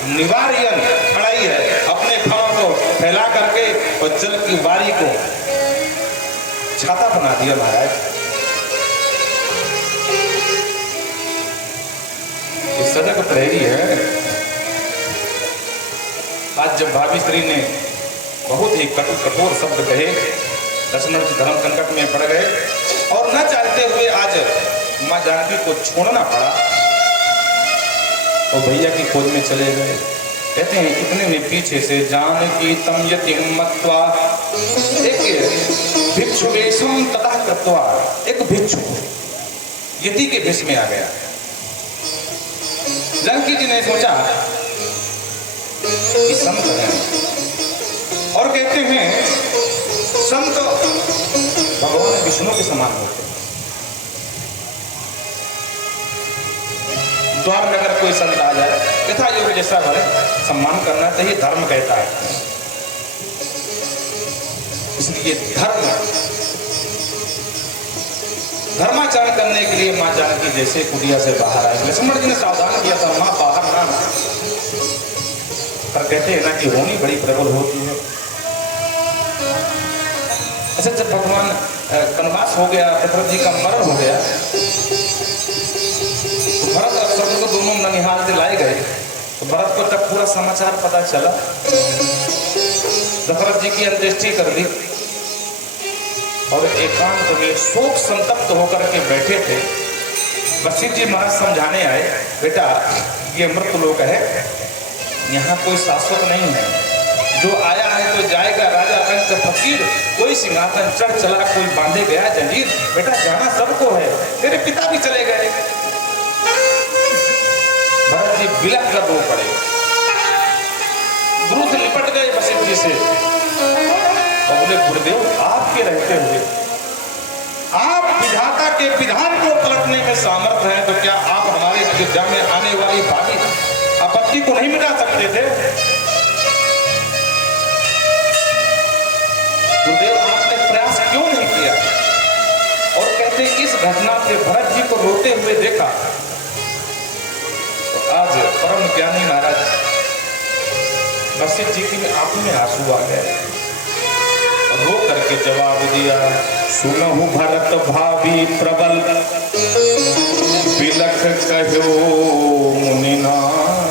निवार्यन खड़ाई है, अपने फनों को फैला करके और जल की वारी को छाता बना दिया महाराज। ये सजग प्रहरी है। आज जब भाभी श्री ने बहुत ही कठोर शब्द कहे, लक्ष्मण धर्म संकट में पड़ गए और न चाहते हुए आज मां जानकी को छोड़ना पड़ा और भैया की खोज में चले गए। कहते हैं इतने में पीछे से जानकी तम यतिम मत्वा, एक भिक्षु वेशम तथा कृत्वा, एक भिक्षु यति के वेश में आ गया। जानकी जी ने सोचा कि संत हैं, और कहते हैं संत भगवान विष्णु के समान होते हैं। द्वार में अगर कोई संत आ जाए, यथा योग जैसा भरे सम्मान करना चाहिए, धर्म कहता है। इसलिए धर्माचरण करने के लिए मां जानकी जैसे कुटिया से बाहर आए। लक्ष्मण जी ने सावधान किया था, मां बाहर ना, पर कहते हैं ना कि होनी बड़ी प्रबल होती है। अच्छा, जब भगवान वनवास हो गया, दशरथ जी का मरण हो गया, तो भरत और शत्रुघ्न को दोनों ननिहाल से लाए गए। तो भरत को जब पूरा समाचार पता चला, दशरथ जी की अंत्येष्टि कर दी और एकांत में शोक संतप्त होकर के बैठे थे। वशिष्ठ जी महाराज समझाने आए, बेटा ये मृत लोक है, यहाँ कोई शाश्वत नहीं है, जो आया है तो जाएगा। राजा रंग फकीर, कोई सिंहासन चढ़ चला, कोई बांधे गया जंजीर, बेटा जाना सबको है, तेरे पिता भी चले गए। भरत जी बिलख कर रो पड़े, गुरु से लिपट गए वशिष्ठ जी से, और बोले गुरुदेव आपके रहते हुए आप विधाता के विधान को पलटने में सामर्थ हैं, तो क्या आप हमारे अयोध्या में आने वाली भावी आपत्ति को नहीं मिटा सकते थे? गुरुदेव आपने प्रयास क्यों नहीं किया? और कहते इस घटना से भरत जी को रोते हुए देखा तो आज परम ज्ञानी महाराज वशिष्ठ जी की आंखों में आंसू आ गए, रो करके जवाब दिया, सुनहु भरत भावी प्रबल, बिलख कहो मुनिनाथ,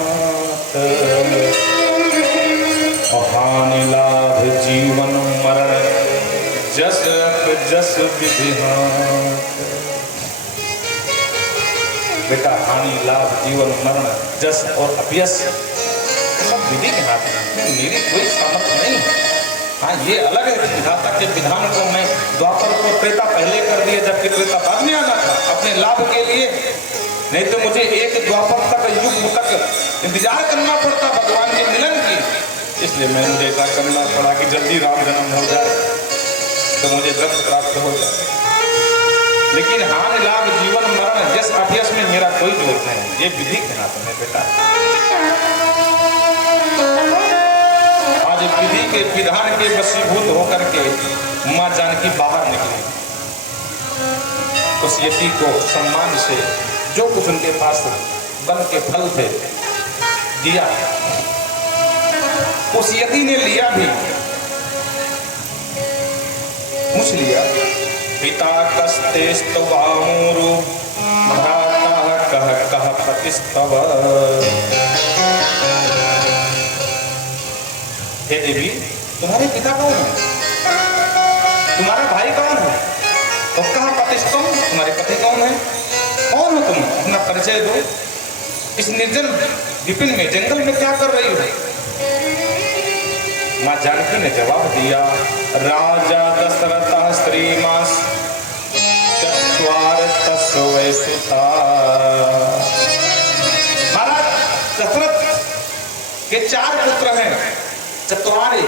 हानि लाभ जीवन मरण, जस जस विधिहात। बेटा हानि लाभ जीवन मरण जस और अपयश सब विधि के हाथ में, मेरी कोई सामर्थ्य नहीं है। हाँ ये अलग है कि विधाता के विधान को मैं द्वापर को त्रेता पहले कर दिया जबकि त्रेता बाद में आना था अपने लाभ के लिए, नहीं तो मुझे एक द्वापर तक युग तक इंतजार करना पड़ता भगवान के मिलन की। इसलिए मैंने ऐसा करना पड़ा कि जल्दी राम जन्म हो जाए तो मुझे दर्श प्राप्त हो जाए। लेकिन हानि लाभ जीवन मरण यश अपयश में मेरा कोई जोर नहीं, ये विधि के हाथ में बेटा। आज विधि के विधान के वशीभूत होकर के मां जानकी बाहर निकली, उस यति को सम्मान से जो कुछ उनके पास वन के फल थे दिया, उस यति ने लिया भी, पूछ लिया, पिता कस्ते स्तवामूरु भ्राता कह कह प्रतिस्तव। हे देवी तुम्हारे पिता कौन है, तुम्हारा भाई कौन है, और कहा पतिस्तम तुम्हारे पति कौन है, कौन हो तुम? परिचय दो, इस निर्जन विपिन में जंगल में क्या कर रही हो? मां जानकी ने जवाब दिया, राजा दशरथ स्त्रीमास चत्वार तस्वै सुता। महाराज दशरथ के 4 पुत्र हैं, चत्वारे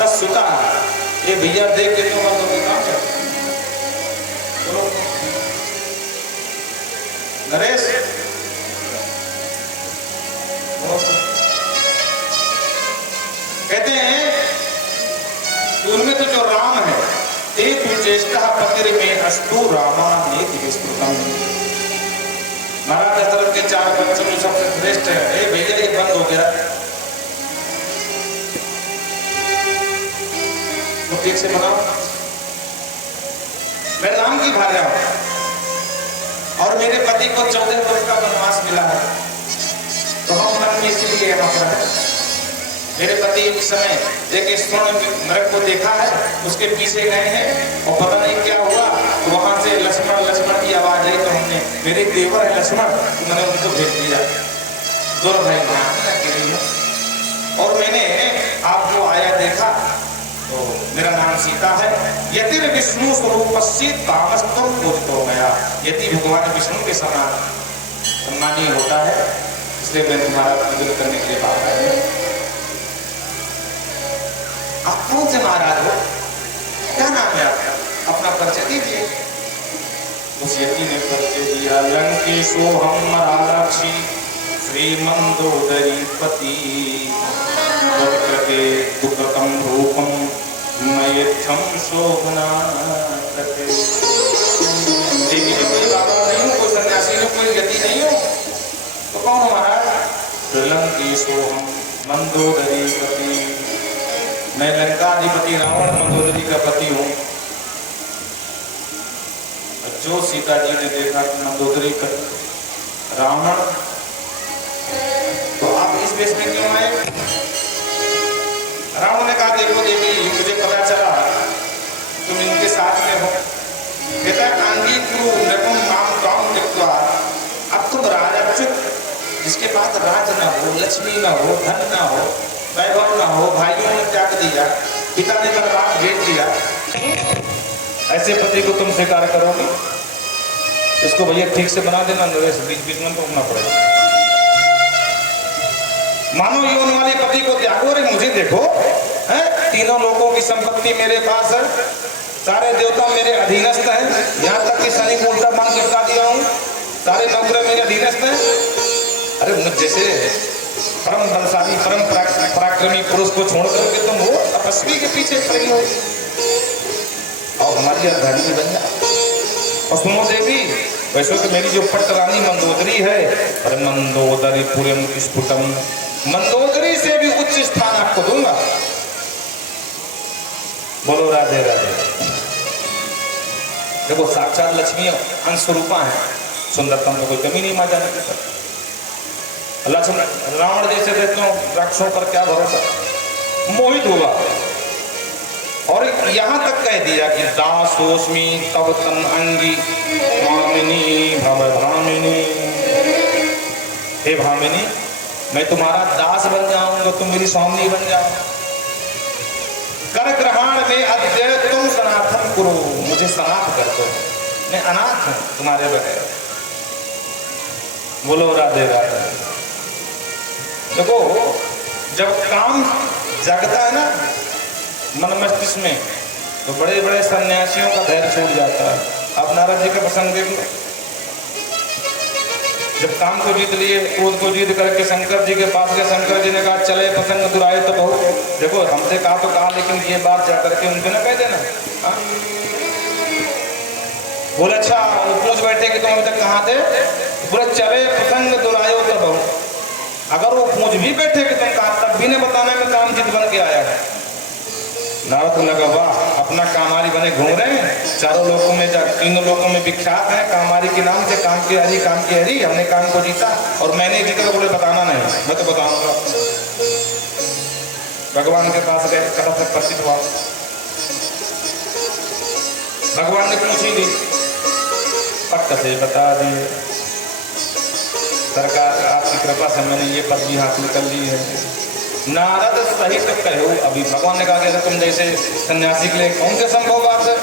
तस्सुता। ये भैया देख के तो मर्दों के काम है। चलो नरेश कहते हैं कि उनमें तो जो राम है, ते तु ज्येष्ठः पतिर में अस्तु रामा नेति स्तुतम्। महाराज दशरथ के 4 बच्चों में सबसे श्रेष्ठ है। ए भैया ये बंद हो गया, तो ठीक से बनाओ। मैं राम की भार्या हूं और मेरे पति को 14 वर्ष का वनवास मिला है, तो हम मन में इसीलिए यहाँ पर है। मेरे पति इस समय एक स्वर्ण मृग को देखा है, उसके पीछे गए हैं और पता नहीं क्या हुआ, तो वहां से लक्ष्मण लक्ष्मण की आवाज आई, तो हमने, मेरे देवर है लक्ष्मण, तो मैंने उनको भेज दिया। दोनों भाई अकेले हैं और मैंने आपको आया देखा, तो मेरा नाम सीता है। यति विष्णु स्वरूपस्य तामस्तम पूजितो गया। यति भगवान विष्णु के समान सम्मानी होता है, इसलिए मैं तुम्हारा पूजन करने के लिए बात आई हूं। आप कौन से महाराज हो? क्या नाम है आपका? अपना परिचय दीजिए। उस यति ने परिचय दिया, लंकेशोहम महाराक्षी श्रीमंदोदरी पति दुर्गतम रूपम मयेच्छम शोभना करते। देवी जी कोई बाबा नहीं हूँ, कोई सन्यासी नहीं, कोई यति नहीं हूँ, तो कौन हो महाराज? लंकेशोहम मंदोदरी पति, मैं लंकाधिपति रावण मंदोदरी का पति हूँ। जो सीता जी ने देखा कि मंदोदरी का रावण, तो आप इस वेश में क्यों आए? रावण ने कहा, देखो देवी, मुझे पता चला तुम इनके साथ में हो। कहता आंगी क्रू नकुम नाम काम दिखवा। अब तुम राजच्युत, जिसके पास राज ना हो, लक्ष्मी ना हो, धन ना हो, वैभव ना हो, भाइयों ने त्याग दिया, पिता ने बर्बाद भेज दिया, ऐसे पति को तुम स्वीकार करोगे? इसको भैया ठीक से बना देना, बीच बीच में रोकना पड़ेगा। मानव यौन वाले पति को त्यागो रे, मुझे देखो है, तीनों लोगों की संपत्ति मेरे पास है, सारे देवता मेरे अधीनस्थ हैं, यहाँ तक कि शनि को उल्टा मान के बता दिया हूँ, सारे नौकर मेरे अधीनस्थ हैं। अरे मुझ जैसे परम बलशाली परम पराक्रमी पुरुष को छोड़ करके तुम हो तपस्वी के पीछे पड़ी हो और हमारी अर्धांगिनी बन जाओ। और सुनो देवी, वैसे तो मेरी जो पट्टरानी मंदोदरी है, अरे मंदोदरी पुरम स्फुटम, मंदोदरी से भी उच्च स्थान आपको दूंगा। बोलो राधे राधे। देखो साक्षात लक्ष्मी अंशरूपा है, सुंदरतम तो कोई कमी नहीं मां जाने की। लक्ष्मण रावण जैसे देखते हो राक्षसों पर क्या भरोसा, मोहित हुआ और यहां तक कह दिया कि दासोस्मि तव तन अंगी भामिनी भव भामिनी। हे भामिनी, मैं तुम्हारा दास बन जाऊंगा, तुम मेरी स्वामी बन जाओ। कर ग्रहण में अद्य तुम सनातन करो, मुझे समाप्त कर दो, मैं अनाथ हूं तुम्हारे बगैर। बोलो राधे राधे। देखो जब काम जागता है ना मन मस्तिष्क में, तो बड़े बड़े सन्यासियों का धैर्य छूट जाता है। आप नारद जी का प्रसंग देख लो, जब काम को जीत लिए, क्रोध को जीत करके शंकर जी के पास गए, शंकर जी ने कहा चले प्रसंग दुराए तो बहुत। देखो हमसे कहा तो कहा, लेकिन ये बात जा करके उनसे ना कह देना। बोले अच्छा, वो पूछ बैठे कि तुम अभी तक कहाँ थे? बोले चले प्रसंग दुरायो तो बहुत। अगर वो पूछ भी बैठे कि तुम कहा, तब भी ने बताना मैं काम जीत बन के आया है। नारद को लगा वाह, अपना कामारी बने घूम रहे हैं, चारों लोगों में, तीनों लोगों में विख्यात है कामारी के नाम से, काम की हरी, हमने काम को जीता और मैंने जीता। तो बोले बताना नहीं, मैं तो बताऊंगा। भगवान के पास गए, कथा से परिचित हुआ, भगवान ने पूछ ही ली, पक्का से बता दिए। सरकार आपकी कृपा से मैंने ये पद भी हासिल कर ली है। नारद सहित कहो, अभी भगवान ने कहा कि तुम जैसे सन्यासी के लिए कौन से संभव बात है।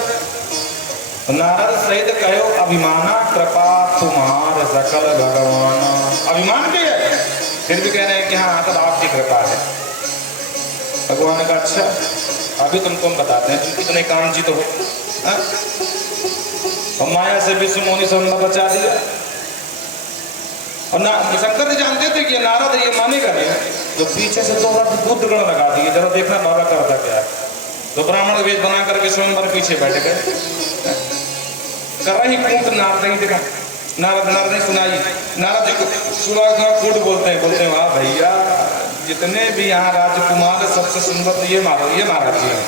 तो नारद सहित कहो अभिमाना कृपा तुम्हार सकल भगवान, अभिमान भी है फिर भी कह रहे हैं कि हाँ तब आपकी कृपा है। भगवान ने कहा अच्छा अभी तुम बताते हैं तुम कितने काम जीत हो। और माया से विश्व मोनि से बचा दिया। और ना शंकर जी जानते थे कि नारद ये मानेगा नहीं, तो पीछे से दो दूध गण लगा दिए, जरा देखना बाबा करता क्या है। तो ब्राह्मण वेश बना करके स्वयंवर पीछे बैठ गए। कर रही कूट नारद नहीं देखा, नारद ने सुनाई, नारद जी को सुना कूट बोलते हैं वाह भैया जितने भी यहाँ राजकुमार सबसे सुंदर ये महाराज जी हैं।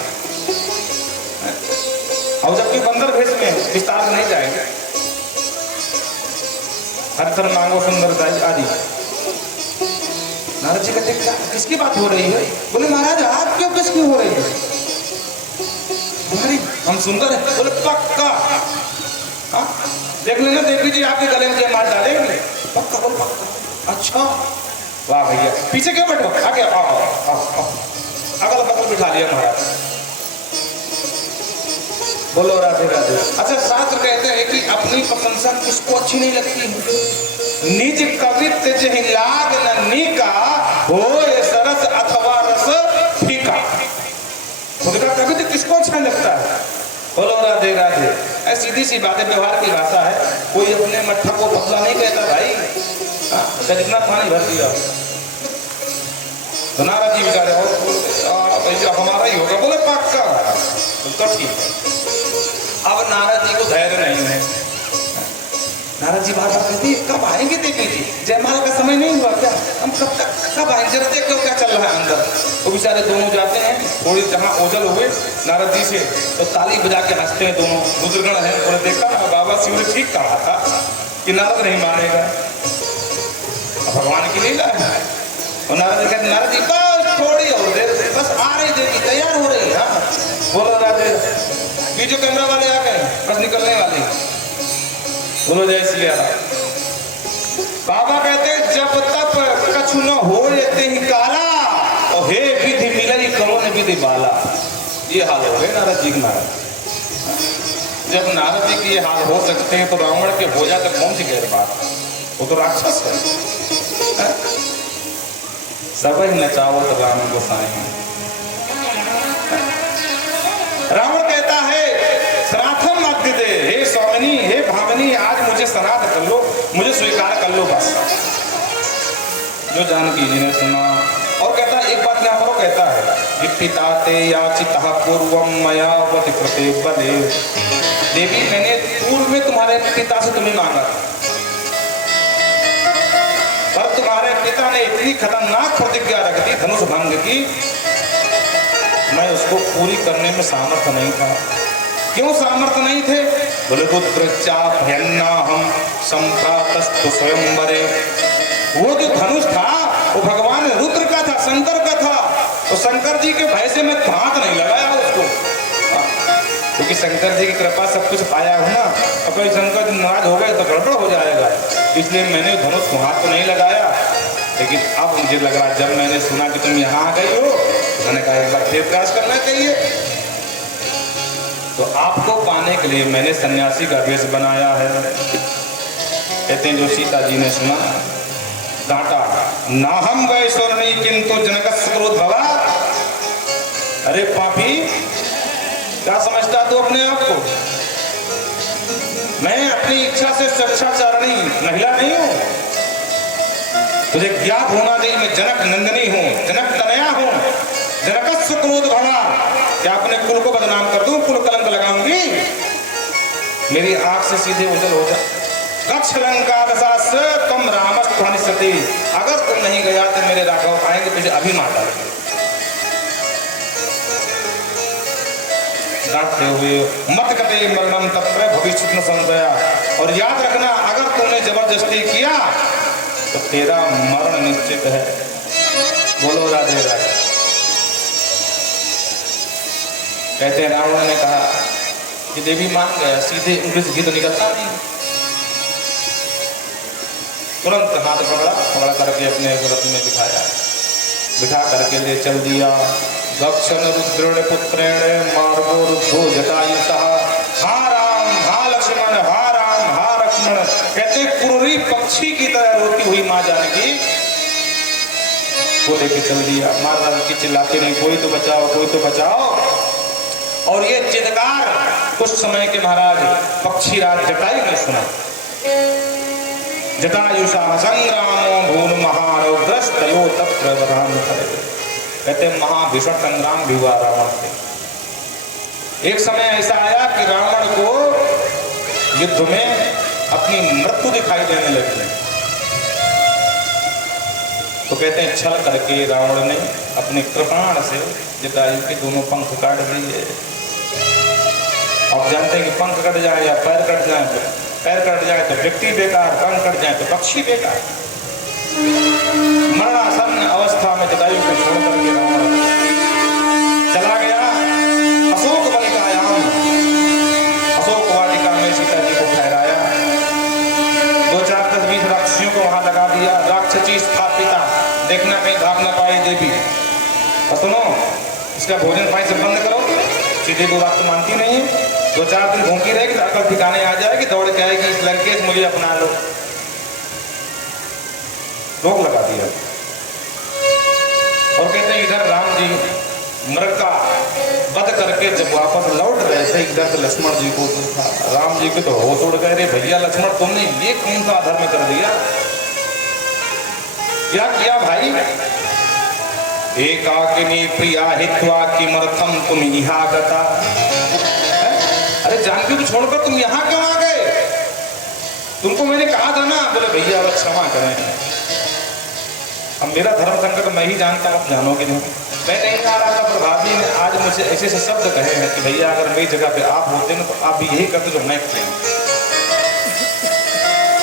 और जबकि बंदर भेष में विस्तार नहीं जाएंगे, हर तरह मांगो सुंदरता आदि। नारद जी कहते क्या किसकी बात हो रही है? बोले महाराज आप क्यों किसकी हो रही है? तुम्हारी हम सुंदर है। बोले पक्का देख लेना, देख लीजिए आपके गले में मार डालेंगे। पक्का बोल पक्का। अच्छा वाह भैया पीछे क्यों बैठो, आगे आओ अगल बगल बिठा लिया महाराज। बोलो राधे राधे। अच्छा शास्त्र कहते हैं कि अपनी प्रशंसा किसको अच्छी नहीं लगती है। निज कवित्व जहि लाग न नीका हो सरस अथवा रस फीका। खुद का कवित्व किसको अच्छा लगता है? बोलो राधे राधे। सीधी सी बात है, व्यवहार की भाषा है। कोई अपने मट्ठा को पतला नहीं कहता भाई, कितना पानी भर दिया। तो नारद जी बेचारे और हमारा ही होगा। बोले पक्का तो ठीक है। अब नारद जी को धैर्य नहीं है। नारद जी बार बार कहती कब आएंगे देख लीजिए, जयमाला का समय नहीं हुआ क्या, हम कब आएंगे जरा देख लो क्या चल रहा है अंदर। वो बेचारे दोनों जाते हैं, थोड़ी जहाँ ओझल हुए नारद जी से तो ताली बजा के हंसते हैं दोनों। रुद्रगण है, उन्होंने देखा ना बाबा शिव ने ठीक कहा था कि नारद नहीं मानेगा, भगवान की लीला है। और नारद कहते नारद जी बस थोड़ी और देर, बस आ रही देवी तैयार हो रही है। बोलो राधे। जो कैमरा वाले आ गए बस निकलने वाले। बोलो जय सिया राम। बाबा कहते जब तक कछु न हो ते ही काला और हे विधि मिलई कौन विधि बाला। ये हाल हो गए नारद जी के महाराज। जब नारद जी की ये हाल हो सकते हैं तो रावण के हो जाए तो कौन सी गैर बात, वो तो राक्षस है। सब ही नचाओ तो राम गोसाई। रावण कहता है श्राद्धम मध्य दे, हे स्वामिनी हे भामिनी आज मुझे श्राद्ध कर लो, मुझे स्वीकार कर लो बस। जो जानकी जी ने सुना और कहता है एक बात यहाँ पर कहता है पिता ते याचितः पूर्वम मया वति कृते बले। देवी मैंने पूर्व में तुम्हारे पिता से तुम्हें मांगा, पर तुम्हारे पिता ने इतनी खतरनाक प्रतिज्ञा रख दी धनुष भंग की, मैं उसको पूरी करने में सामर्थ्य नहीं था। क्यों सामर्थ्य नहीं थे? बोले रुद्रचाभयन्ना हम संप्रातस्तु स्वयंवरे। वो जो धनुष था वो भगवान रुद्र का था, शंकर का था। तो शंकर जी के भय से मैं हाथ नहीं लगाया उसको, क्योंकि शंकर जी की कृपा सब कुछ पाया हूं ना। और कोई शंकर जी नाराज हो गए तो गड़बड़ हो जाएगा, इसलिए मैंने धनुष को हाथ तो नहीं लगाया। लेकिन अब मुझे लग रहा जब मैंने सुना कि तुम यहाँ आ गई हो, मैंने कहा एक बार फिर प्रयास करना चाहिए। तो आपको पाने के लिए मैंने सन्यासी का वेश बनाया है। कहते हैं जो सीता जी ने सुना डांटा, ना हम वैश्वर्णी किंतु जनकस्य क्रोध भवा। अरे पापी क्या समझता तू अपने आप को? मैं अपनी इच्छा से स्वेच्छाचारणी महिला नहीं हूं। तुझे ज्ञात होना चाहिए मैं जनक नंदनी हूँ, जनक तनया हूँ। जनकस्य क्रोध भवा, क्या अपने कुल को बदनाम कर दूं, कुल कलंक लगाऊंगी? मेरी आंख से सीधे उजल हो जा। रक्ष लंका दशास तुम रामस्त्वनि सती। अगर तुम नहीं गया तो मेरे राघव आएंगे तुझे अभी मार डालेंगे। डांटते हुए मत कते मरणम तत्र भविष्य न संशया। और याद रखना अगर तुमने जबरदस्ती किया तो तेरा मरण निश्चित है। बोलो राधे राधे। कहते हैं रावण ने कहा कि देवी मान गया, सीधे उंगली से घी तो निकलता नहीं। तुरंत हाथ पकड़ा करके अपने रथ में बिठा करके ले चल दिया। दक्षिण रुद्रण पुत्रेण मार्गो रुद्धो जटायुषः हा राम हा लक्ष्मण हा राम हा लक्ष्मण। कहते कुर्री पक्षी की तरह रोती हुई मां जानकी को लेके चल दिया। माता की चिल्लाती नहीं, कोई तो बचाओ कोई तो बचाओ। और ये चित्कार उस समय के महाराज पक्षीराज जटायु ने सुना। जटायुषः संग्रामो भून महारौद्रस्तयो तत्र वधान करे। कहते महाभीषण संग्राम भी हुआ रावण से। एक समय ऐसा आया कि रावण को युद्ध में अपनी मृत्यु दिखाई देने लगी। तो कहते हैं छल करके रावण ने अपने कृपाण से जटायु के दोनों पंख काट दिए। आप जानते हैं कि पंख कट जाए या पैर कट जाए, पैर कट जाए तो व्यक्ति बेकार, पंख कट जाए तो पक्षी बेकार। मरणासन्न अवस्था में जटायु को छोड़ करके रावण चला गया अशोक वनिकायाम। अशोक वाटिका में सीता जी को ठहराया। 2 4 10 20 राक्षसियों को वहां लगा दिया। राक्षसी स्थापिता, देखना कहीं भाग न पाए देवी। और सुनो, इसका भोजन पानी से बंद करो। सीधे वो बात तो मानती नहीं है। 2 4 दिन घूमती रहेगी, अकल ठिकाने आ जाएगी, दौड़ के आएगी इस लंकेश मुझे अपना लो। रोक लगा दिया। और कहते हैं इधर राम जी मृग का वध करके जब वापस लौट रहे थे, इधर से लक्ष्मण जी को राम जी के तो होश उड़ गए। रे भैया लक्ष्मण, तुमने ये कौन सा अधर्म कर दिया, क्या किया भाई? एकाकिनी प्रिया हित्वा किमर्थम तुम यहाँ गता। अरे जानकी को छोड़कर तुम यहाँ क्यों आ गए? तुमको मैंने कहा था ना। बोले भैया अब क्षमा करें, अब मेरा धर्म संकट मैं ही जानता हूँ, आप जानोगे नहीं। मैं नहीं कह रहा था, प्रभावी ने आज मुझे ऐसे ऐसे शब्द कहे हैं कि भैया अगर मेरी जगह पे आप होते ना तो आप भी यही करते जो मैं किया।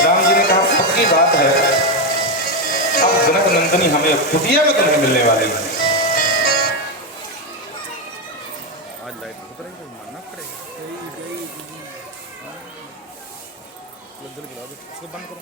राम जी ने कहा पक्की बात है, अब जनक नंदनी हमें कुटिया में तुम्हें मिलने वाली है। आज लाइट मानना पड़ेगा, उसको बंद करो।